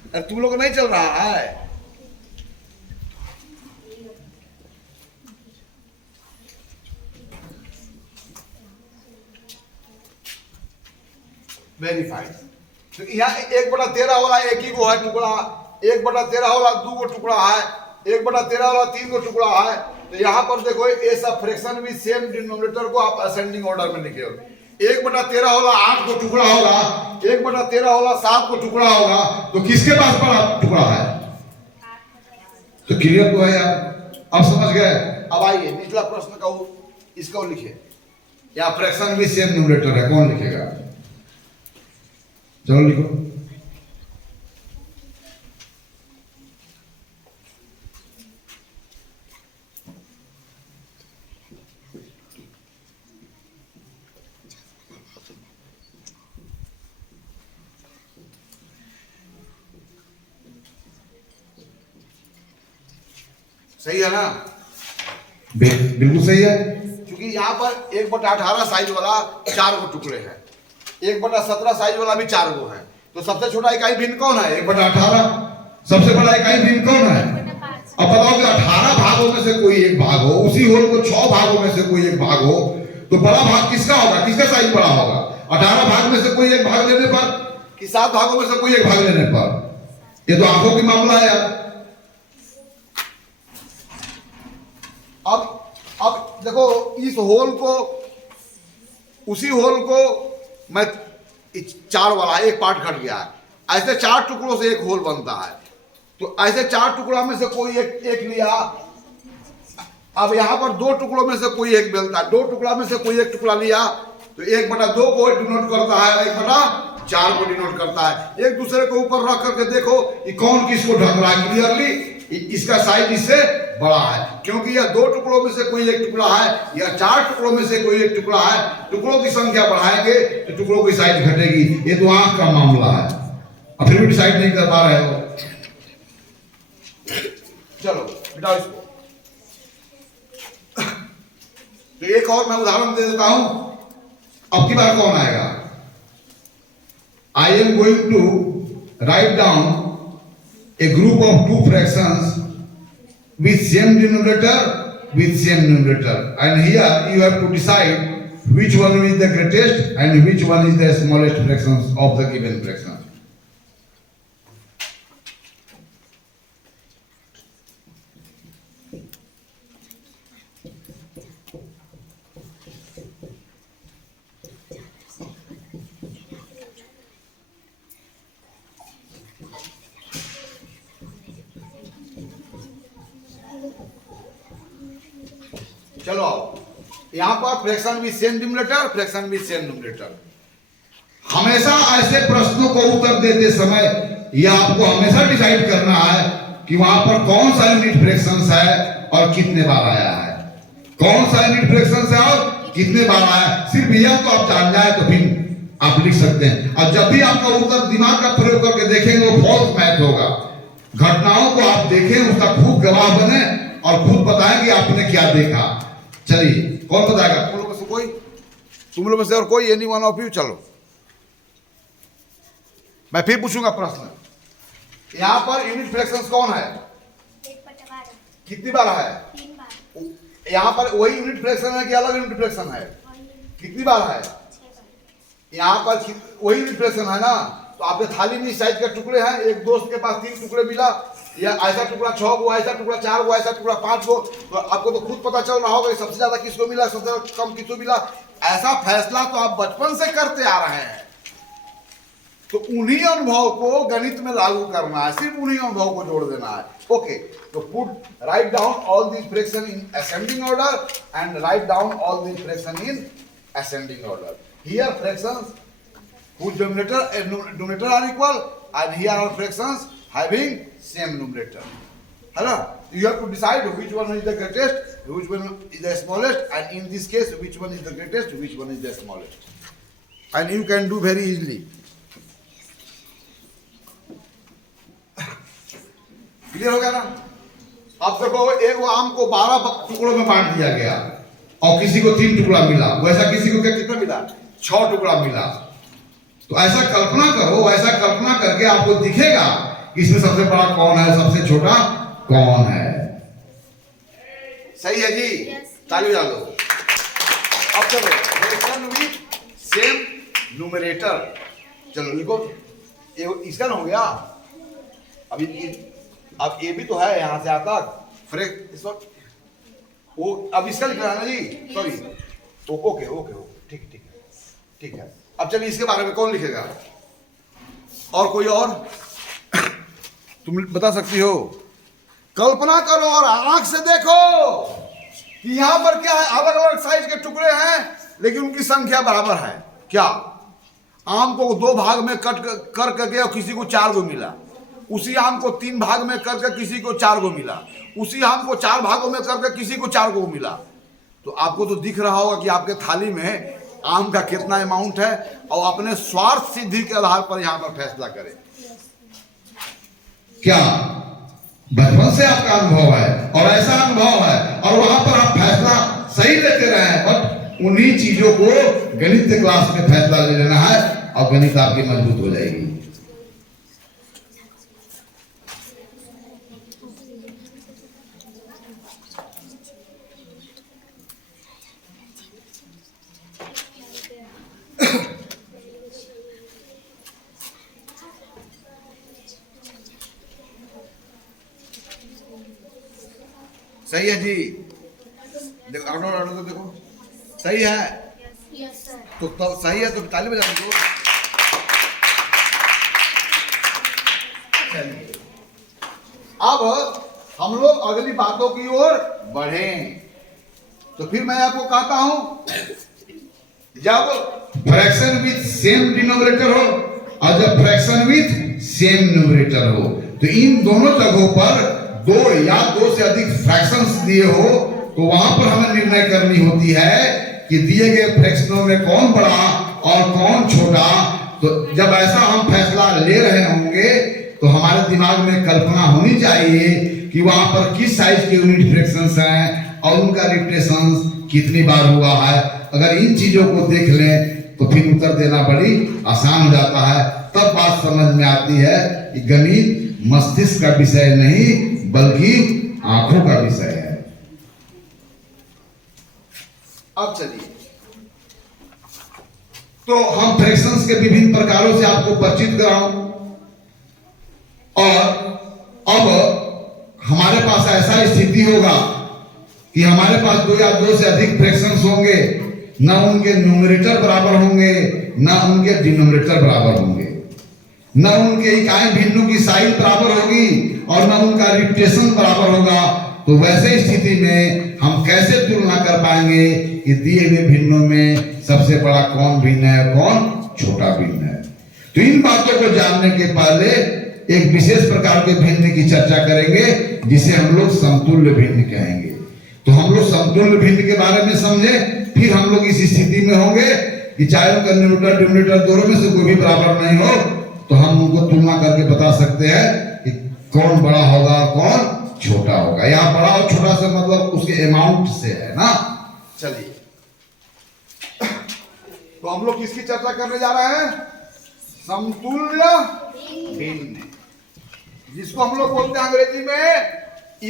अरे तुम लोग को नहीं चल रहा है। वेरीफाइड। तो यहाँ 1/13 वाला एक ही वो है टुकड़ा, 1/13 वाला 2 को टुकड़ा है, 1/13 वाला 3 को टुकड़ा है। तो यहाँ पर देखो ये सब फ्रैक्शन भी सेम डिनोमिनेटर को आप असेंडिंग ऑर्डर में लिखे हो। 1/13 वाला 8 को टुकड़ा होगा, 1/13 वाला 7 को टुकड़ा होगा। तो किसके पास बड़ा टुकड़ा है? तो क्लियर तो है यार, अब समझ गए। अब आइए निचला प्रश्न का इसको लिखे। यहाँ फ्रैक्शन भी सेम डिनोमिनेटर है, कौन लिखेगा? चलो लिखो। सही है ना? बिल्कुल सही है, क्योंकि यहाँ पर 1/18 साइज वाला 4 को टुकड़े हैं, 1/17 साइज वाला भी 4 को है। तो सबसे छोटा इकाई भिन्न कौन है? 1/18। सबसे बड़ा इकाई भिन्न कौन है? अब बताओ कि 18 भागों में से कोई एक भाग हो, उसी होल को 6 भागों में से कोई एक भाग हो, तो बड़ा भाग किसका होगा? किसका साइज बड़ा होगा? 18 भाग में से कोई एक भाग लेने पर कि 7 भागों में से कोई एक भाग लेने पर? ये तो आंखों की मामला है यार। अब देखो इस होल को, उसी होल को मैं 4 वाला एक पार्ट कट गया है, ऐसे 4 टुकड़ों से एक होल बनता है। तो ऐसे 4 टुकड़ा में से कोई एक लिया। अब यहाँ पर 2 टुकड़ों में से कोई एक मिलता है, 2 टुकड़ा में से कोई एक टुकड़ा लिया, तो 1/2 को डिनोट करता है, 1/4 को डिनोट करता है। एक दूसरे को ऊपर रख करके देखो कि कौन किसको ढक रहा है। क्लियरली इसका साइज इससे बड़ा है, क्योंकि यह 2 टुकड़ों में से कोई एक टुकड़ा है, या 4 टुकड़ों में से कोई एक टुकड़ा है। टुकड़ों की संख्या बढ़ाएंगे तो टुकड़ों की साइज घटेगी। ये तो आंख का मामला है। और फिर भी डिसाइड नहीं कर पा रहे हो। चलो बिठाओ इसको। तो एक और मैं उदाहरण दे देता हूं। अब की बार कौन आएगा? I am going to write down a group of two fractions with same denominator with same numerator, and here you have to decide which one is the greatest and which one is the smallest fractions of the given fraction. चलो यहां पर fraction with same denominator, fraction with same numerator. हमेशा ऐसे प्रश्नों को उत्तर देते समय यह आपको हमेशा डिसाइड करना है कि वहां पर कौन सा यूनिट फ्रैक्शंस है और कितने बार आया है, कौन सा यूनिट फ्रैक्शंस है और कितने बार आया है। सिर्फ यह तो आप जान जाए तो फिर आप लिख सकते हैं। और जब भी आपका उत्तर दिमाग का प्रयोग करके देखेंगे वो फॉल्स मैथ होगा। घटनाओं को आप देखें, उसका खूब गवाह बने और खुद बताएं कि आपने क्या देखा। चलिए कौन बताएगा? तुम लोगों में से कोई, तुम लोगों में से और कोई, एनी वन ऑफ यू। चलो मैं फिर पूछूंगा प्रश्न। यहां पर यूनिट फ्रैक्शंस कौन है? कितनी बार है? 3 बार। यहां पर वही यूनिट फ्रैक्शन है कि अलग यूनिट फ्रैक्शन है? कितनी बार है? 6 बार। यहां पर वही यूनिट फ्रैक्शन है ना। तो आपके थाली में इस साइज के टुकड़े हैं। एक दोस्त के पास 3 टुकड़े मिला, या ऐसा टुकड़ा 6 गो, ऐसा टुकड़ा 4 गो, ऐसा टुकड़ा 5 गो। तो आपको तो खुद पता चल रहा होगा सबसे ज्यादा किसको मिला, सबसे कम किसको मिला। ऐसा फैसला तो आप बचपन से करते आ रहे हैं। तो उन्हीं अनुभव को गणित में लागू करना है, सिर्फ उन्हीं अनुभव को जोड़ देना है। ओके, तो put write down all the fraction in ascending order and write down all the fraction in ascending order. Here fractions whose denominator and numerator are equal, and here are fractions having same numerator. Hello, you have to decide which one is the greatest, which one is the smallest, and in this case which one is the greatest, which one is the smallest, and you can do very easily. Clear हो गया ना? अब देखो, एक आम को 12 टुकड़ों में बांट दिया गया और किसी को 3 टुकड़ा मिला, वैसा किसी को कितना मिला? 6 टुकड़ा मिला। तो ऐसा कल्पना करो, ऐसा कल्पना करके आपको दिखेगा इसमें सबसे बड़ा कौन है, सबसे छोटा कौन है। सही है जी? ताली बजा दो। अब चलो फ्रैक्शन विद सेम न्यूमरेटर। चलो लिखो, इसका ना हो गया। अब ये भी तो है यहां से आता वो, अब इसका लिखना है ना जी, सॉरी। ओके ओके ओके, ठीक है। अब चलिए इसके बारे में कौन लिखेगा? और कोई और? तुम बता सकती हो? कल्पना करो और आंख से देखो कि यहां पर क्या है। अलग अलग साइज के टुकड़े हैं लेकिन उनकी संख्या बराबर है। क्या? आम को 2 भाग में कट कर करके और किसी को 4 गो मिला। उसी आम को 3 भाग में करके किसी को 4 गो मिला। उसी आम को 4 भागों में करके किसी को 4 गो मिला। तो आपको तो दिख रहा होगा कि आपके थाली में आम का कितना अमाउंट है, और अपने स्वार्थ सिद्धि के आधार पर यहां पर फैसला करें। क्या बचपन से आपका अनुभव है और ऐसा अनुभव है और वहां पर आप फैसला सही लेते रहे, बट उन्हीं चीजों को गणित क्लास में फैसला ले लेना है और गणित आपकी मजबूत हो जाएगी। सही है जी? देखो ऑर्डर तो देखो, सही है? Yes sir. तो तब सही है तो ताली बजा दो। अब हम लोग अगली बातों की ओर बढ़ें। तो फिर मैं आपको कहता हूं, जब फ्रैक्शन विद सेम डिनोमिनेटर हो और जब फ्रैक्शन विद सेम न्यूमरेटर हो, तो इन दोनों जगहों पर 2 या 2 से अधिक फ्रैक्शंस दिए हो, तो वहां पर हमें निर्णय करनी होती है कि दिए गए फ्रैक्शनों में कौन बड़ा और कौन छोटा, तो जब ऐसा हम फैसला ले रहे होंगे तो हमारे दिमाग में कल्पना होनी चाहिए कि वहां पर किस साइज के यूनिट फ्रैक्शंस हैं और उनका रिपीटेशन कितनी बार हुआ है। अगर इन चीजों को देख लें तो फिर उत्तर देना बड़ी आसान हो जाता है। तब बात समझ में आती है कि गणित मस्तिष्क का विषय नहीं बल्कि आंखों का विषय है। अब चलिए, तो हम फ्रैक्शंस के विभिन्न प्रकारों से आपको परिचित कराऊं और अब हमारे पास ऐसा स्थिति होगा कि हमारे पास दो या दो से अधिक फ्रैक्शंस होंगे, ना उनके न्यूमरेटर बराबर होंगे ना उनके डिनोमिनेटर बराबर होंगे, ना उनके इकाई भिन्नों की साइज बराबर होगी और ना उनका रिपीटेशन बराबर होगा। तो वैसे स्थिति में हम कैसे तुलना कर पाएंगे कि दिए हुए भिन्नों में सबसे बड़ा कौन भिन्न है, कौन छोटा भिन्न है। तो इन बातों को जानने के पहले एक विशेष प्रकार के भिन्न की चर्चा करेंगे जिसे हम लोग समतुल्य भिन्न कहेंगे। तो हम लोग समतुल्य भिन्न के बारे में समझे, फिर हम लोग इस स्थिति में होंगे कि चाहे उनका न्यूमरेटर डिनोमिनेटर दोनों में से कोई भी बराबर नहीं हो तो हम उनको तुलना करके बता सकते हैं कि कौन बड़ा होगा और कौन छोटा होगा। यहाँ बड़ा और छोटा से मतलब उसके अमाउंट से है ना। चलिए, तो हम लोग किसकी चर्चा करने जा रहे हैं? समतुल्य भिन्न, जिसको हम लोग बोलते हैं अंग्रेजी में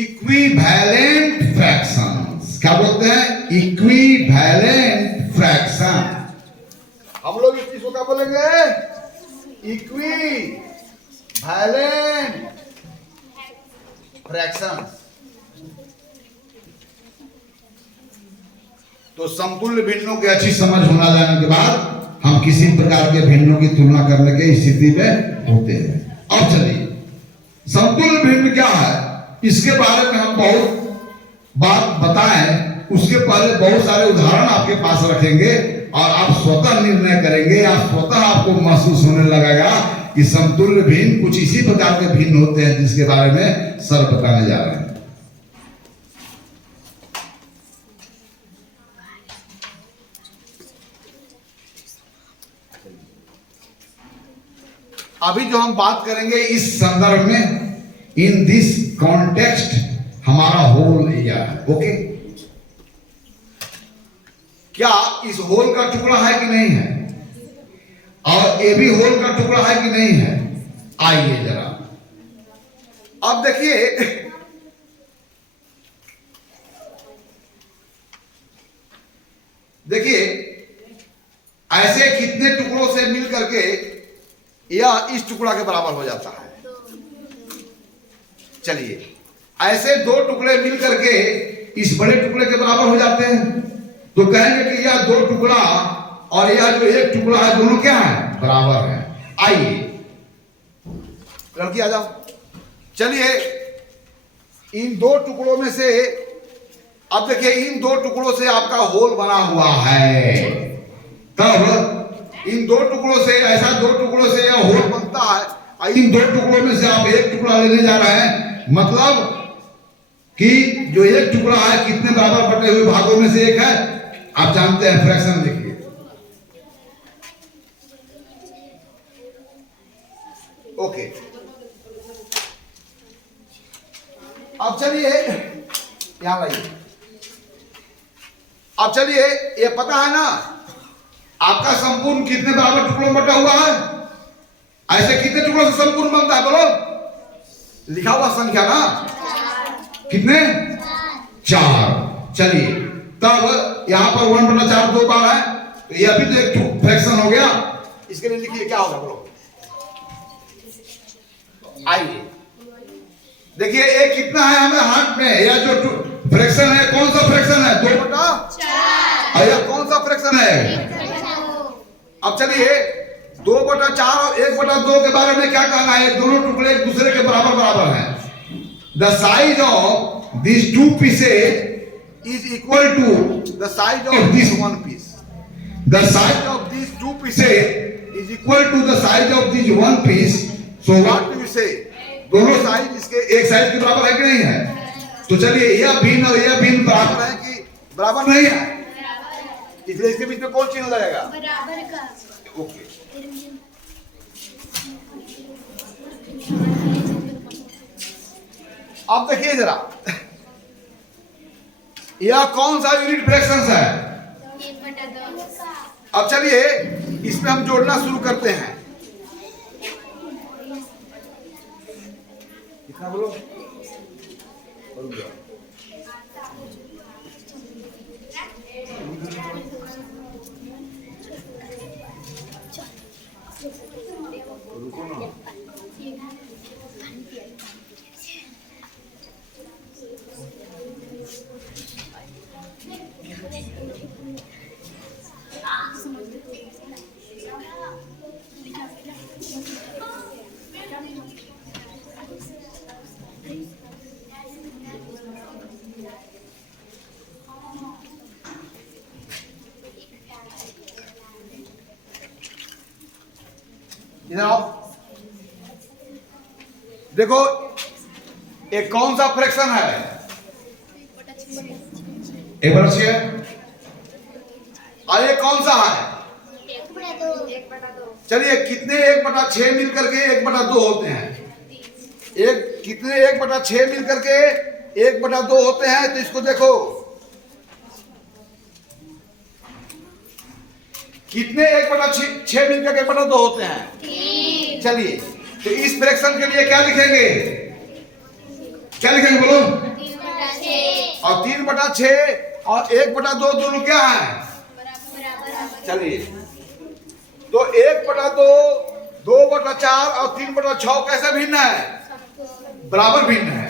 इक्विवेलेंट फ्रैक्शंस। क्या बोलते हैं? Equivalent fraction. हम लोग इस चीज को क्या बोलेंगे? Equivalent fraction. तो समतुल्य भिन्नों की अच्छी समझ होना जाने के बाद हम किसी प्रकार के भिन्नों की तुलना करने के स्थिति में होते हैं। अब चलिए, समतुल्य भिन्न क्या है इसके बारे में हम बहुत बात बताएं, उसके पहले बहुत सारे उदाहरण आपके पास रखेंगे और आप स्वतः निर्णय करेंगे या स्वतः आपको महसूस होने लगेगा कि समतुल्य भिन्न कुछ इसी प्रकार के भिन्न होते हैं जिसके बारे में सर बताने जा रहे हैं। अभी जो हम बात करेंगे इस संदर्भ में, इन दिस कॉन्टेक्स्ट, हमारा होल एरिया है। ओके, क्या इस होल का टुकड़ा है कि नहीं है? और ये भी होल का टुकड़ा है कि नहीं है? आइए जरा अब देखिए, ऐसे कितने टुकड़ों से मिल करके यह इस टुकड़ा के बराबर हो जाता है। चलिए, ऐसे दो टुकड़े मिल करके इस बड़े टुकड़े के बराबर हो जाते हैं, तो कहेंगे कि यह दो टुकड़ा और यह जो एक टुकड़ा है दोनों क्या है? बराबर है। आइए लड़की आ जाओ। चलिए, इन दो टुकड़ों में से, अब देखिए, इन दो टुकड़ों से आपका होल बना हुआ है, तब इन दो टुकड़ों से, ऐसा दो टुकड़ों से यह होल बनता है। इन दो टुकड़ों में से आप एक टुकड़ा लेने जा रहे हैं, मतलब कि जो एक टुकड़ा है कितने बराबर बटे हुए भागों में से एक है? आप जानते हैं, फ्रैक्शन लिखिए। ओके, अब चलिए यहां लाइए। अब चलिए, ये पता है ना आपका संपूर्ण कितने बराबर टुकड़ों में बटा हुआ है? ऐसे कितने टुकड़ों से संपूर्ण बनता है? बोलो, लिखा हुआ संख्या ना, कितने? 4। चलिए, तब यहां पर 1/4 दो बार है, तो यह भी तो एक फ्रैक्शन हो गया। इसके लिए लिखिए क्या होगा, बोलो। आइए देखिए, ये कितना है हमें हाथ में? यह जो फ्रैक्शन है, कौन सा फ्रैक्शन है? 2/4। और यह कौन सा फ्रैक्शन है? अब चलिए, 2/4 और 1/2 के बारे में क्या कहना है? दोनों टुकड़े एक दूसरे के बराबर बराबर हैं। The size of these two pieces is equal to the size of this one piece. The size of these two pieces is equal to the size of this one piece. So what do you say? दोनों साइज इसके एक साइज के बराबर है कि नहीं है? तो चलिए, यह भिन्न और यह भिन्न बराबर है कि बराबर नहीं है? इसलिए इसके बीच में कौन चिन्ह लगेगा? बराबर का। ओके, अब देखिए जरा, यह कौन सा यूनिट फ्रैक्शंस है? 1/2 अब चलिए इसमें हम जोड़ना शुरू करते हैं। कितना बोलो? रुको ना। इधर आओ, देखो एक कौन सा फ्रैक्शन है? 1/6 और ये कौन सा है? 1/2 चलिए कितने 1/6 मिलकर के 1/2 होते हैं? कितने 1/6 मिलकर के 1/2 होते हैं? तो इसको देखो, कितने 1/6 मिलकर के 1/2 होते हैं? 3 चलिए तो इस फ्रैक्शन के लिए क्या लिखेंगे? क्या लिखेंगे बोलो? 3/6 और 3/6 और 1/2 दोनों क्या है? बराबर। चलिए तो 1/2, 2/4 और 3/6 कैसे भिन्न है? बराबर भिन्न है।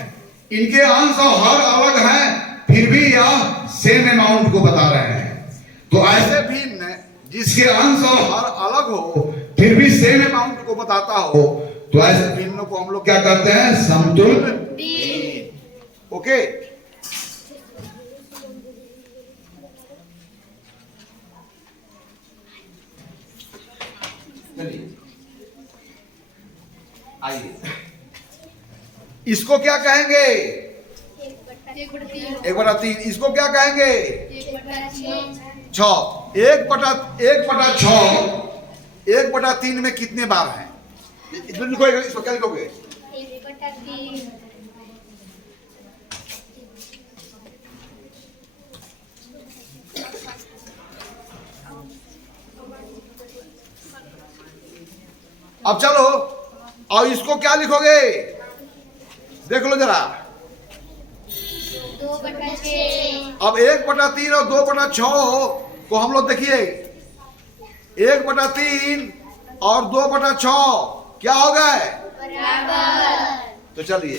इनके अंश और हर अलग हैं, फिर भी यह सेम अमाउंट को बता रहे हैं। तो ऐसे भिन्न जिसके अंश और हर अलग हो फिर भी सेम अमाउंट को बताता हो, तो ऐसे भिन्न को हम लोग क्या कहते हैं? समतुल्य भिन्न। ओके, चलिए आइए, इसको क्या कहेंगे? 1/3। इसको क्या कहेंगे? 6। 1/3 में कितने बार हैं? लिखो, इसको क्या लिखोगे? 1/3 अब चलो और इसको क्या लिखोगे? देख लो जरा। 2/6 अब 1/3 और 2/6 को हम लोग देखिए, 1/3 और 2/6 क्या हो गए? बराबर। तो चलिए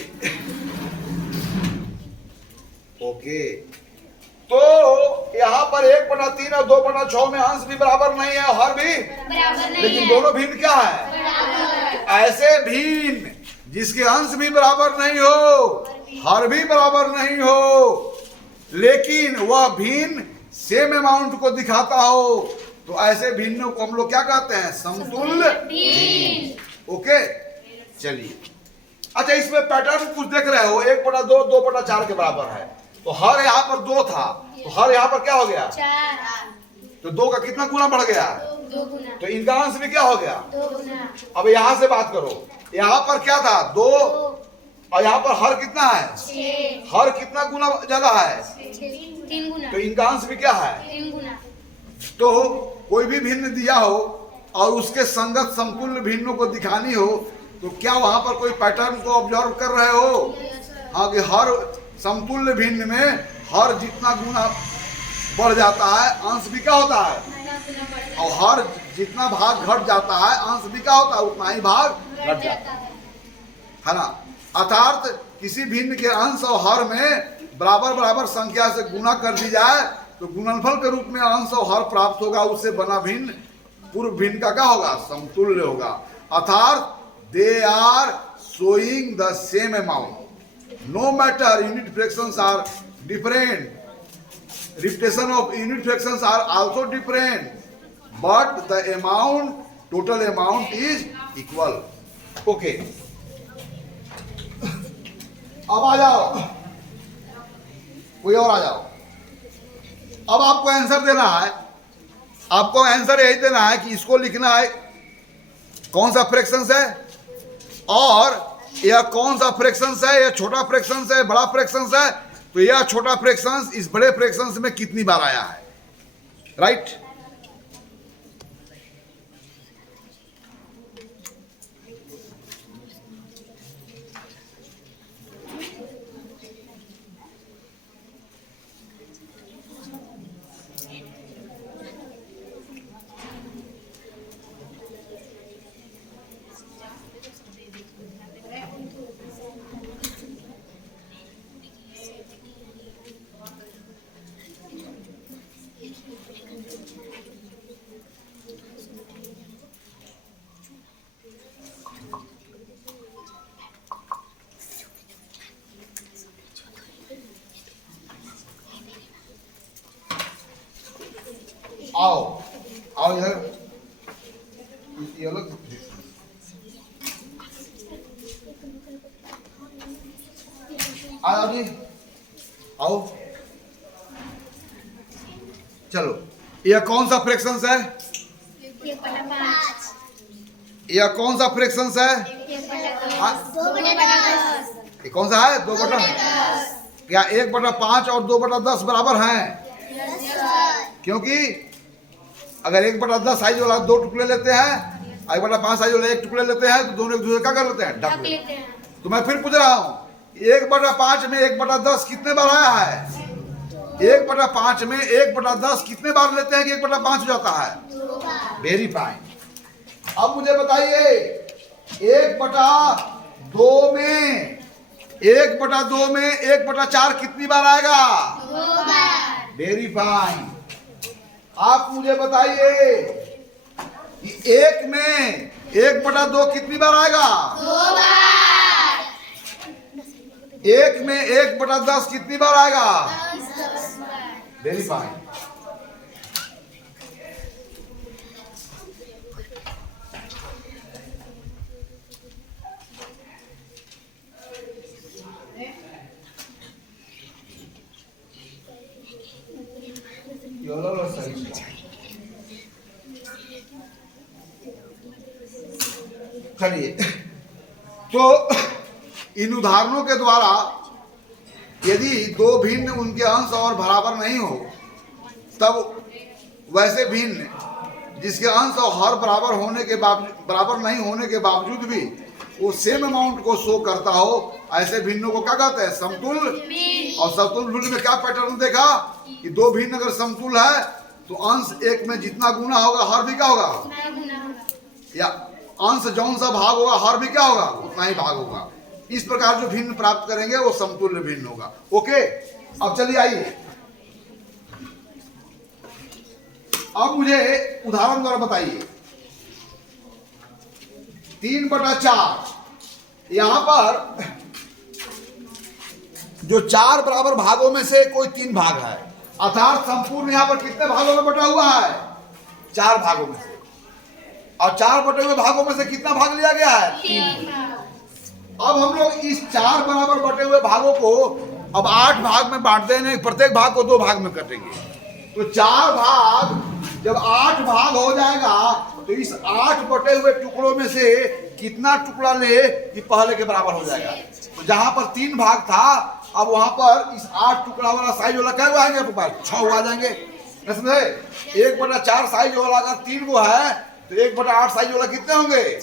ओके, तो यहाँ पर 1/3 और 2/6 में अंश भी बराबर नहीं है, हर भी बराबर नहीं लेकिन है। दोनों भिन्न क्या है? बराबर। ऐसे भिन्न जिसके अंश भी बराबर नहीं हो, हर भी बराबर नहीं हो, लेकिन वह भिन्न सेम अमाउंट को दिखाता हो, तो ऐसे भिन्नों को हम लोग क्या कहते हैं? समतुल्य भिन्न। ओके, चलिए अच्छा, इसमें पैटर्न कुछ देख रहे हो? 1/2 2/4 के बराबर है, तो हर यहाँ पर 2 था, तो हर यहाँ पर क्या हो गया? 4 तो 2 का कितना गुना बढ़ गया? 2 गुना। तो इनका अंश भी क्या हो गया? 2 गुना। अब यहाँ से बात करो, यहाँ पर क्या था? 2, और यहाँ पर हर कितना है? 6 हर कितना गुना ज्यादा है? 3 गुना। तो इनका अंश भी क्या है? 3 गुना। तो कोई भी भिन्न दिया हो और उसके संगत समतुल्य भिन्नों को दिखानी हो, तो क्या वहां पर कोई पैटर्न को ऑब्जर्व कर रहे हो? हाँ, कि हर समतुल्य भिन्न में हर जितना गुना बढ़ जाता है, अंश भी क्या होता है? और हर जितना भाग घट जाता है, अंश भी क्या होता है? उतना ही भाग घट जाता है ना। अर्थात किसी भिन्न के अंश और हर में बराबर बराबर संख्या से गुना कर दी जाए तो गुणनफल के रूप में अंश और हर प्राप्त होगा, उससे बना भिन्न पूर्व भिन्न का क्या होगा? समतुल्य होगा। अर्थात they are showing the same amount, no matter unit fractions are different, repetition of unit fractions are also different, but the amount, total amount is equal. Okay, अब आ जाओ, कोई और आ जाओ। अब आपको आंसर देना है, आपको आंसर यही देना है कि इसको लिखना है कौन सा फ्रैक्शंस है और यह कौन सा फ्रैक्शंस है, यह छोटा फ्रैक्शंस है, बड़ा फ्रैक्शंस है, तो यह छोटा फ्रैक्शंस इस बड़े फ्रैक्शंस में कितनी बार आया है, राइट? आओ आओ इधर, ये अलग आओ जी, आओ। चलो, यह कौन सा फ्रैक्शंस है, यह कौन सा फ्रैक्शंस है, ये कौन सा है, 2/10। क्या 1/5 और 2/10 बराबर हैं? क्योंकि अगर 1/10 साइज वाला 2 टुकड़े लेते हैं, 1/5 साइज वाला 1 टुकड़े लेते हैं, तो दोनों एक दूसरे का कर लेते हैं, ढक लेते हैं। तो मैं फिर पूछ रहा हूँ, 1/5 में 1/10 कितने बार आया है? 1/5 में 1/10 कितने बार लेते हैं कि 1/5 हो जाता है? Very fine. अब मुझे बताइए 1/2 में 1/4 कितनी बार आएगा? 2 बार। Very fine. आप मुझे बताइए कि 1 में 1/2 कितनी बार आएगा? 2 बार। 1 में 1/10 कितनी बार आएगा? 10 बार। Very fine. चलिए, तो इन उदाहरणों के द्वारा यदि दो भिन्न उनके अंश और बराबर नहीं हो, तब वैसे भिन्न जिसके अंश और हर बराबर होने के बराबर नहीं होने के बावजूद भी वो सेम अमाउंट को शो करता हो, ऐसे भिन्नों को क्या कहते हैं? समतुल्य। और समतुल्य भिन्न में क्या पैटर्न देखा कि दो भिन्न अगर समतुल्य है तो अंश एक में जितना गुना होगा हर भी क्या होगा, या अंश जौन सा भाग होगा हर भी क्या होगा, उतना ही भाग होगा। इस प्रकार जो भिन्न प्राप्त करेंगे वो समतुल्य भिन्न होगा। ओके, अब चलिए आइए, अब मुझे उदाहरण द्वारा बताइए 3/4। यहां पर जो 4 बराबर भागों में से कोई 3 भाग है, अर्थात संपूर्ण यहां पर कितने भागों में बटा हुआ है? 4 भागों में से। और 4 बटे हुए भागों में से कितना भाग लिया गया है? 3। अब हम लोग इस 4 बराबर बटे हुए भागों को अब 8 भाग में बांट देंगे, प्रत्येक भाग को 2 भाग में कटेंगे। तो 4 भाग जब 8 भाग हो जाएगा तो इस 8 बटे हुए टुकड़ों में से कितना टुकड़ा ले कि पहले के बराबर हो जाएगा। तो जहां पर 3 भाग था, अब वहां पर इस 8 टुकड़ा वाला साइज वाला क्या हुआ आएंगे? 6 आ जाएंगे। समझे? 1/4 साइज वाला अगर 3 गो है तो 1/8 साइज वाला कितने होंगे?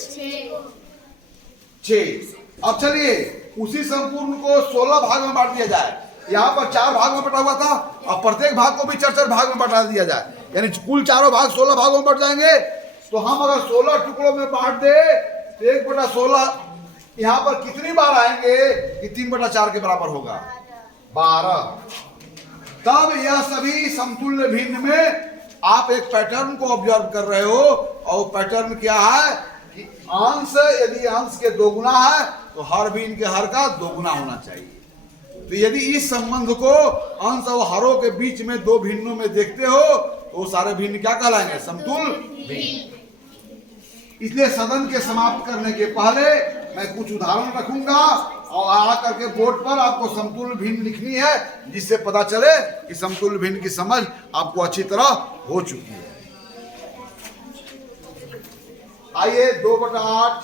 6। अब चलिए उसी संपूर्ण को 16 भाग में बांट दिया जाए। यहाँ पर 4 भाग में बटा हुआ था, और प्रत्येक भाग को भी 4-4 भाग में बटा दिया जाए, यानी कुल चारों भाग 16 भागों में बढ़ जाएंगे। तो हम अगर 16 टुकड़ों में बांट दे तो 1/16 यहाँ पर कितनी बार आएंगे कि 3/4 के बराबर होगा? 12। तब यह सभी समतुल्य भिन्न में आप एक पैटर्न को ऑब्जर्व कर रहे हो, और पैटर्न क्या है कि अंश यदि अंश के 2 गुना है तो हर भिन्न के हर का 2 गुना होना चाहिए। तो यदि इस संबंध को अंश और हरों के बीच में 2 भिन्नों में देखते हो तो सारे भिन्न क्या कहलाएंगे? समतुल्य भिन्न। इसलिए सदन के समाप्त करने के पहले मैं कुछ उदाहरण रखूंगा और आ करके बोर्ड पर आपको समतुल्य भिन्न लिखनी है, जिससे पता चले कि समतुल्य भिन्न की समझ आपको अच्छी तरह हो चुकी है। आइए 2/8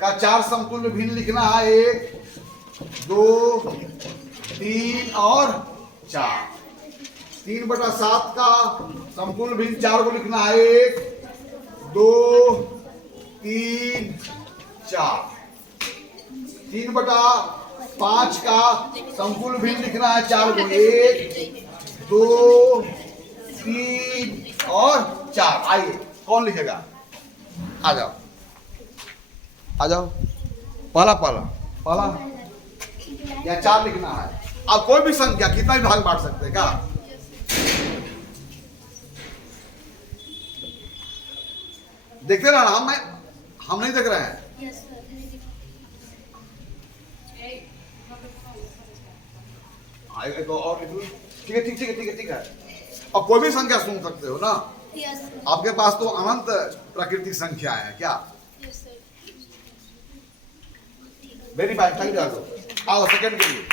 का 4 समतुल्य भिन्न लिखना है। 1, 2, 3 और 4। 3/7 का समतुल्य भिन्न 4 को लिखना है। 1, 2, 3, 4। 3/5 का समतुल्य भिन्न लिखना है 4 को। 1, 2, 3 और 4। आइए, कौन लिखेगा? आ जाओ, आ जाओ। पहला या 4 लिखना है। अब कोई भी संख्या कितना भी भाग बांट सकते हैं क्या? देखते ना, हम नहीं देख रहे हैं। तो और ठीक है। अब कोई भी संख्या सुन सकते हो ना। आपके पास तो अनंत प्राकृतिक संख्या है क्या? वेरी फाइन, थक जाओ। आओ सेकंड के लिए।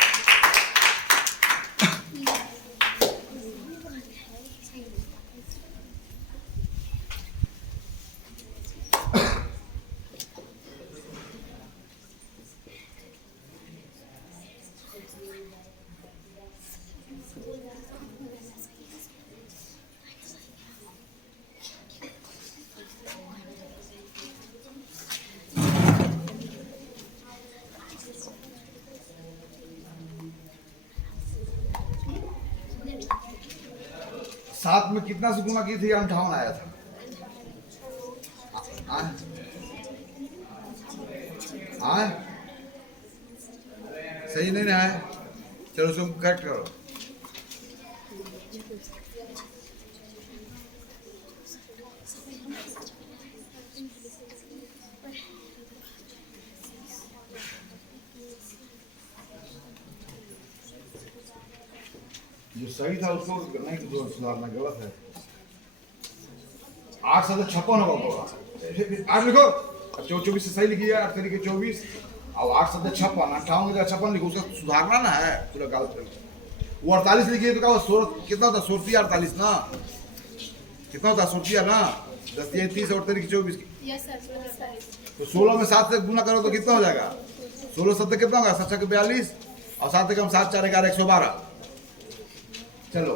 सात में कितना से गुना की थी? 58 आया था। सही नहीं है? चलो उसको करेक्ट करो। जो सही था उसको नहीं तो सुधारना गलत है। 8 से 56 होगा। 8 लिखो। 24 से सही लिखिए। 8 तरीके 24 और 8 से 56। 58 में 56 लिखो, उसका सुधारना ना है पूरा गलत। वो 48 लिखिए तो क्या? 16 कितना होता? 16 48 ना? कितना होता? 16 ना? 10 30 और तरीके 24। तो 16 में 7 से गुना करो तो कितना हो जाएगा? 16 7 कितना होगा? 7 42 और 7 कम 7 4 11 112। चलो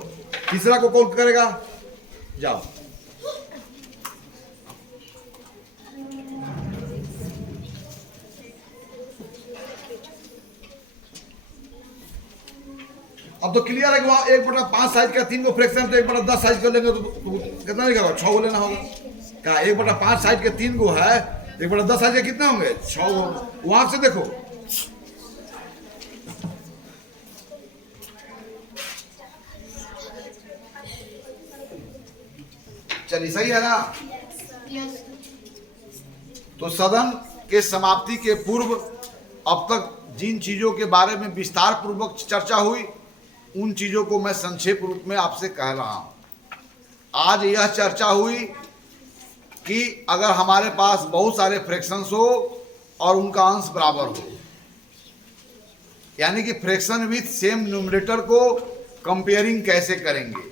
तीसरा को कौन करेगा? जाओ। अब तो क्लियर है कि वहां 1/5 साइज का 3 को फ्रैक्शन तो 1/10 साइज कर लेंगे तो कितना लिखेगा? 6 को लेना होगा। क्या 1/5 साइज के 3 को है, 1/10 साइज के कितने होंगे? 6। वहां से देखो। चलिए सही है ना? तो सदन के समाप्ति के पूर्व अब तक जिन चीजों के बारे में विस्तार पूर्वक चर्चा हुई, उन चीजों को मैं संक्षेप रूप में आपसे कह रहा हूं। आज यह चर्चा हुई कि अगर हमारे पास बहुत सारे फ्रैक्शंस हो और उनका अंश बराबर हो, यानी कि फ्रैक्शन विथ सेम न्यूमरेटर को कंपेयरिंग कैसे करेंगे।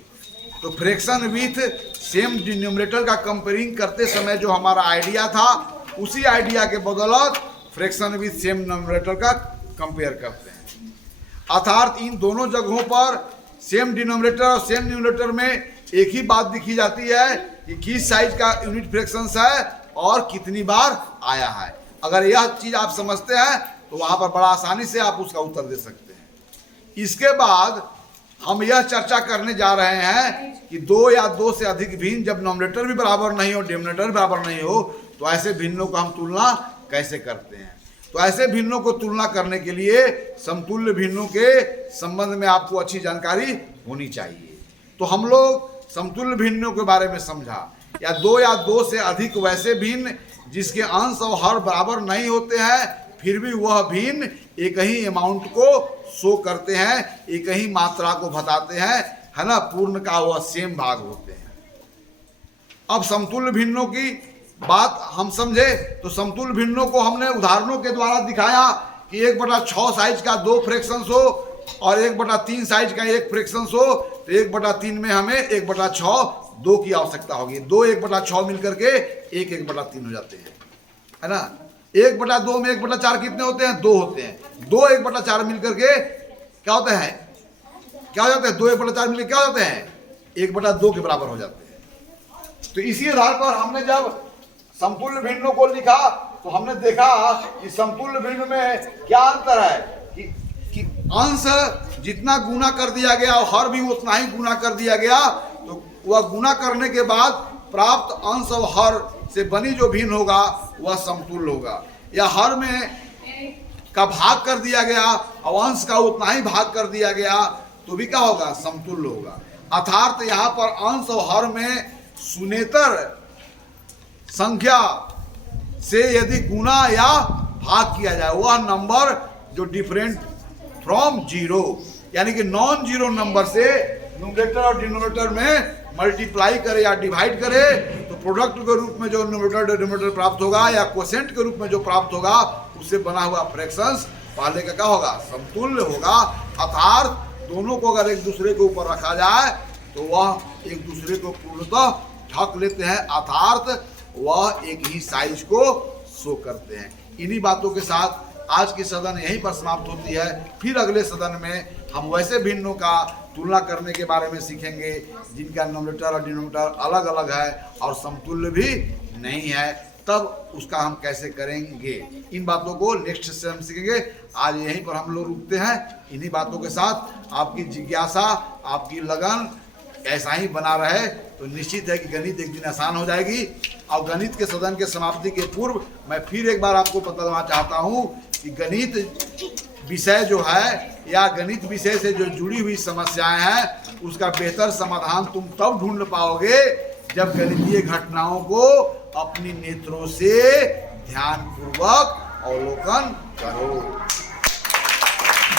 तो फ्रैक्शन विथ सेम डिनोमिनेटर का कंपेयरिंग करते समय जो हमारा आइडिया था, उसी आइडिया के बदौलत फ्रैक्शन विथ सेम डिनोमिनेटर का कंपेयर करते हैं। अर्थात इन दोनों जगहों पर सेम डिनोमिनेटर और सेम न्यूमरेटर में एक ही बात दिखी जाती है कि किस साइज का यूनिट फ्रैक्शंस है और कितनी बार आया है। अगर यह चीज आप समझते हैं तो वहां पर बड़ा आसानी से आप उसका उत्तर दे सकते हैं। इसके बाद हम यह चर्चा करने जा रहे हैं कि 2 या 2 से अधिक भिन्न जब नॉमिनेटर भी बराबर नहीं हो, डिनोमिनेटर भी बराबर नहीं हो, तो ऐसे भिन्नों को हम तुलना कैसे करते हैं। तो ऐसे भिन्नों को तुलना करने के लिए समतुल्य भिन्नों के संबंध में आपको अच्छी जानकारी होनी चाहिए। तो हम लोग समतुल्य भिन्नों के बारे में समझा, या 2 से अधिक वैसे भिन्न जिसके अंश और हर बराबर नहीं होते हैं, फिर भी वह भिन्न एक ही अमाउंट को शो करते हैं, एक ही मात्रा को बताते हैं, है ना? पूर्ण का वह सेम भाग होते हैं। अब समतुल्य भिन्नों की बात हम समझे तो समतुल्य भिन्नों को हमने उदाहरणों के द्वारा दिखाया कि 1/6 साइज का 2 फ्रैक्शंस हो और 1/3 साइज का 1 फ्रैक्शंस हो, तो 1/3 में हमें 1/6 2 की आवश्यकता होगी। 2 1/6 मिलकर के 1 1/3 हो जाते हैं, है ना? 1/2 में 1/4 कितने होते हैं? 2 होते हैं। 2 1/4 मिलकर के क्या होते हैं? क्या हो जाते हैं? 2 1/4 मिलकर क्या हो जाते हैं? 1/2 के बराबर हो जाते हैं। तो इसी आधार पर हमने जब समतुल्य भिन्नों को लिखा तो हमने देखा कि समतुल्य भिन्न में क्या अंतर है कि अंश जितना गुना कर दिया गया और हर भी उतना ही गुना कर दिया गया, तो वह गुना करने के बाद प्राप्त अंश और हर से बनी जो भिन्न होगा वह समतुल्य होगा। या हर में का भाग कर दिया गया और अंश का उतना ही भाग कर दिया गया तो भी क्या होगा? समतुल्य होगा। अर्थात यहाँ पर अंश और हर में शून्येतर संख्या से यदि गुना या भाग किया जाए वह नंबर जो डिफरेंट फ्रॉम जीरो, यानी कि नॉन जीरो नंबर से न्यूमरेटर और डिनोमिनेटर में मल्टीप्लाई करे या डिवाइड करे तो प्रोडक्ट के रूप में जो न्यूमरेटर डिनोमिनेटर प्राप्त होगा या क्वोशेंट के रूप में जो प्राप्त होगा उससे बना हुआ फ्रैक्शंस पहले का क्या होगा? समतुल्य होगा। अर्थात दोनों को अगर एक दूसरे के ऊपर रखा जाए तो वह एक दूसरे को पूर्णतः ढक लेते हैं, अर्थात वह एक ही साइज को शो करते हैं। इन्हीं बातों के साथ आज की सदन यहीं पर समाप्त होती है। फिर अगले सदन में हम वैसे भिन्नों का तुलना करने के बारे में सीखेंगे जिनका न्यूमरेटर और डिनोमिनेटर अलग अलग है और समतुल्य भी नहीं है, तब उसका हम कैसे करेंगे। इन बातों को नेक्स्ट सेशन में हम सीखेंगे। आज यहीं पर हम लोग रुकते हैं। इन्हीं बातों के साथ आपकी जिज्ञासा, आपकी लगन ऐसा ही बना रहे तो निश्चित है कि गणित एक दिन आसान हो जाएगी। और गणित के सदन के समाप्ति के पूर्व मैं फिर एक बार आपको बतलाना चाहता हूँ कि गणित विषय जो है या गणित विषय से जो जुड़ी हुई समस्याएं हैं उसका बेहतर समाधान तुम तब ढूंढ पाओगे जब गणितीय घटनाओं को अपनी नेत्रों से ध्यानपूर्वक अवलोकन करो।